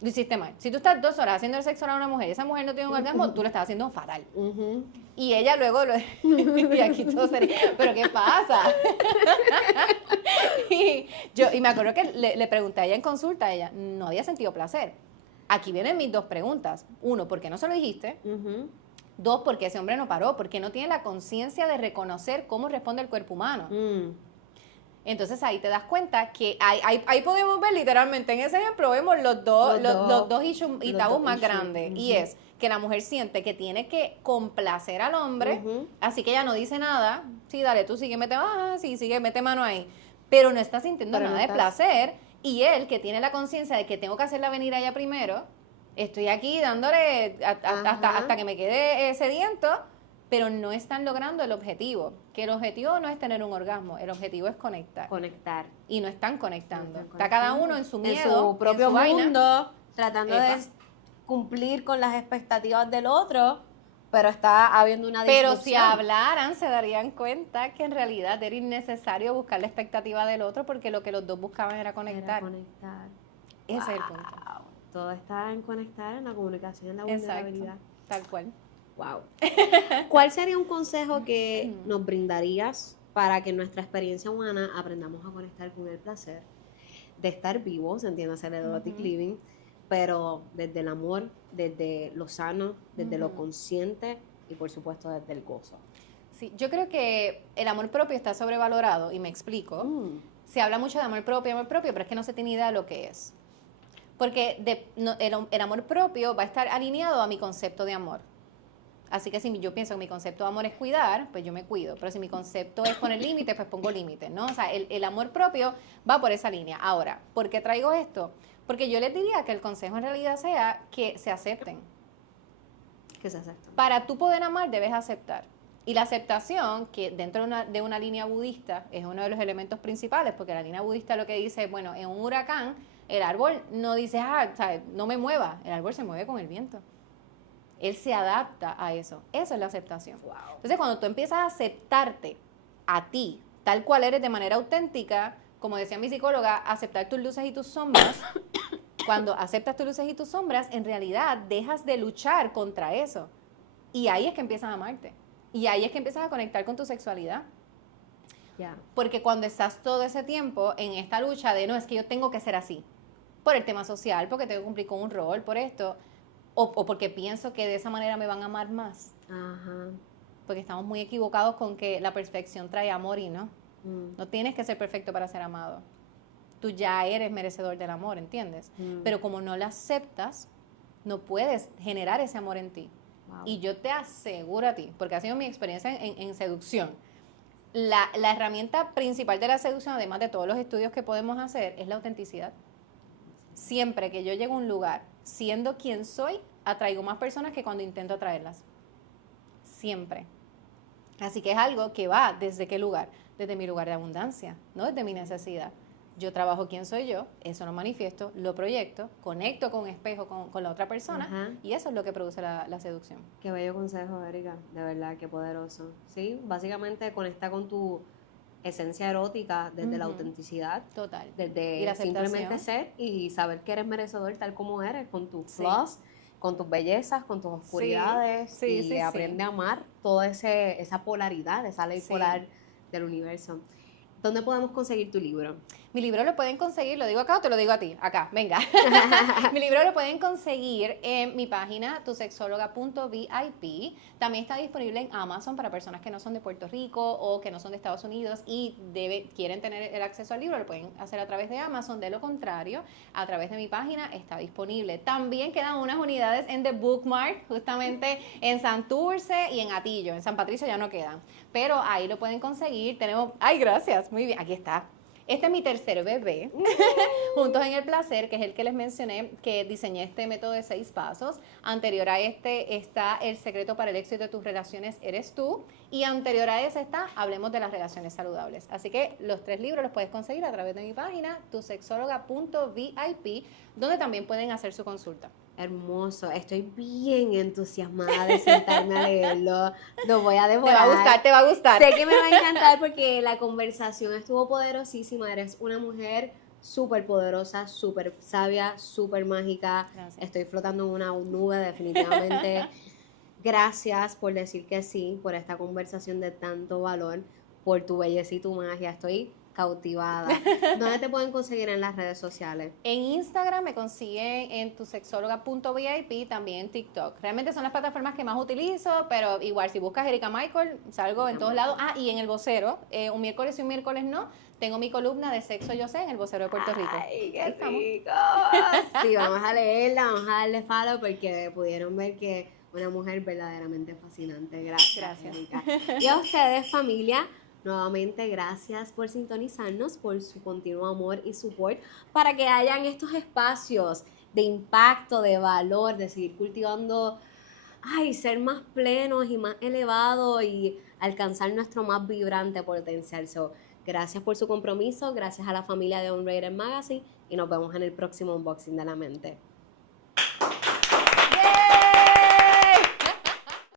Lo hiciste mal. Si tú estás 2 horas haciendo el sexo oral a una mujer y esa mujer no tiene un orgasmo, tú lo estás haciendo fatal. Y ella luego y aquí todo sería, ¿pero qué pasa? y me acuerdo que le pregunté a ella en consulta, ella no había sentido placer. Aquí vienen mis 2 preguntas. 1, ¿por qué no se lo dijiste? 2, ¿por qué ese hombre no paró? Porque no tiene la conciencia de reconocer cómo responde el cuerpo humano. Entonces ahí te das cuenta que ahí podemos ver literalmente, en ese ejemplo vemos los dos issues y tabús más grandes. Y es que la mujer siente que tiene que complacer al hombre, así que ella no dice nada. Sí, dale, tú sigue, mete sí, sigue, mete mano ahí. Pero no está sintiendo nada de placer. Y él, que tiene la conciencia de que tengo que hacerla venir a ella primero, estoy aquí dándole hasta que me quede sediento, pero no están logrando el objetivo. Que el objetivo no es tener un orgasmo, el objetivo es conectar. Conectar. Y no están conectando. Está cada uno en su miedo, en su propio en su mundo, vaina, tratando de cumplir con las expectativas del otro, pero está habiendo una discusión. Pero si hablaran, se darían cuenta que en realidad era innecesario buscar la expectativa del otro, porque lo que los dos buscaban era conectar. Ese es el punto. Todo está en conectar, en la comunicación, en la vulnerabilidad. Exacto, tal cual. Wow. ¿Cuál sería un consejo que nos brindarías para que en nuestra experiencia humana aprendamos a conectar con el placer de estar vivos, entiéndase el erotic living, pero desde el amor, desde lo sano, desde lo consciente y por supuesto desde el gozo? Sí, yo creo que el amor propio está sobrevalorado y me explico. Se habla mucho de amor propio, pero es que no se tiene idea de lo que es. Porque el amor propio va a estar alineado a mi concepto de amor. Así que si yo pienso que mi concepto de amor es cuidar, pues yo me cuido. Pero si mi concepto es poner límites, pues pongo límites, ¿no? O sea, el amor propio va por esa línea. Ahora, ¿por qué traigo esto? Porque yo les diría que el consejo en realidad sea que se acepten. Que se acepten. Para tú poder amar, debes aceptar. Y la aceptación, que dentro de una línea budista, es uno de los elementos principales, porque la línea budista lo que dice, bueno, en un huracán, el árbol no dice, ¿sabes? No me mueva. El árbol se mueve con el viento. Él se adapta a eso. Eso es la aceptación. Wow. Entonces, cuando tú empiezas a aceptarte a ti, tal cual eres de manera auténtica, como decía mi psicóloga, aceptar tus luces y tus sombras, cuando aceptas tus luces y tus sombras, en realidad dejas de luchar contra eso. Y ahí es que empiezas a amarte. Y ahí es que empiezas a conectar con tu sexualidad. Yeah. Porque cuando estás todo ese tiempo en esta lucha de, no, es que yo tengo que ser así, por el tema social, porque tengo que cumplir con un rol, por esto, o porque pienso que de esa manera me van a amar más. Ajá. Porque estamos muy equivocados con que la perfección trae amor y no. No tienes que ser perfecto para ser amado. Tú ya eres merecedor del amor, ¿entiendes? Pero como no lo aceptas, no puedes generar ese amor en ti. Wow. Y yo te aseguro a ti, porque ha sido mi experiencia en seducción, la herramienta principal de la seducción, además de todos los estudios que podemos hacer, es la autenticidad. Siempre que yo llego a un lugar siendo quien soy, atraigo más personas que cuando intento atraerlas. Siempre. Así que es algo que va desde qué lugar, desde mi lugar de abundancia, no desde mi necesidad. Yo trabajo quién soy yo, eso lo manifiesto, lo proyecto, conecto con espejo con la otra persona y eso es lo que produce la seducción. Qué bello consejo, Erika, de verdad, qué poderoso. Sí, básicamente conecta con tu esencia erótica desde la autenticidad. Total. Desde simplemente ser y saber que eres merecedor tal como eres, con tus flaws, con tus bellezas, con tus oscuridades y aprende a amar toda esa polaridad, esa ley polar del universo. ¿Dónde podemos conseguir tu libro? Mi libro lo pueden conseguir, ¿lo digo acá o te lo digo a ti? Acá, venga. Mi libro lo pueden conseguir en mi página tusexóloga.vip. También está disponible en Amazon para personas que no son de Puerto Rico o que no son de Estados Unidos y quieren tener el acceso al libro, lo pueden hacer a través de Amazon. De lo contrario, a través de mi página está disponible. También quedan unas unidades en The Bookmark, justamente en Santurce y en Atillo. En San Patricio ya no quedan, pero ahí lo pueden conseguir. Tenemos, ay, gracias, muy bien, aquí está. Este es mi tercer bebé, Juntos en el Placer, que es el que les mencioné, que diseñé este método de 6 pasos. Anterior a este está El secreto para el éxito de tus relaciones eres tú. Y anterior a ese está Hablemos de las relaciones saludables. Así que los 3 libros los puedes conseguir a través de mi página, tusexóloga.vip, donde también pueden hacer su consulta. Hermoso, estoy bien entusiasmada de sentarme a leerlo, lo voy a devorar. Te va a gustar. Sé que me va a encantar porque la conversación estuvo poderosísima, eres una mujer súper poderosa, súper sabia, súper mágica. Gracias. Estoy flotando en una nube definitivamente. Gracias por decir que sí, por esta conversación de tanto valor, por tu belleza y tu magia. Estoy Cautivada. ¿Dónde te pueden conseguir en las redes sociales? En Instagram me consiguen en tusexóloga.vip, también en TikTok. Realmente son las plataformas que más utilizo, pero igual si buscas Erika Michael, salgo en todos lados. Ah, y en El Vocero, un miércoles y un miércoles no, tengo mi columna de Sexo Yo Sé en El Vocero de Puerto Rico. ¡Ay, qué Ahí estamos. rico! Sí, vamos a leerla, vamos a darle follow porque pudieron ver que una mujer verdaderamente fascinante. Gracias, Gracias. Erika. Y a ustedes, familia, nuevamente gracias por sintonizarnos, por su continuo amor y support para que hayan estos espacios de impacto, de valor, de seguir cultivando, ser más plenos y más elevados y alcanzar nuestro más vibrante potencial. So, gracias por su compromiso, gracias a la familia de Unrated Magazine y nos vemos en el próximo Unboxing de la Mente.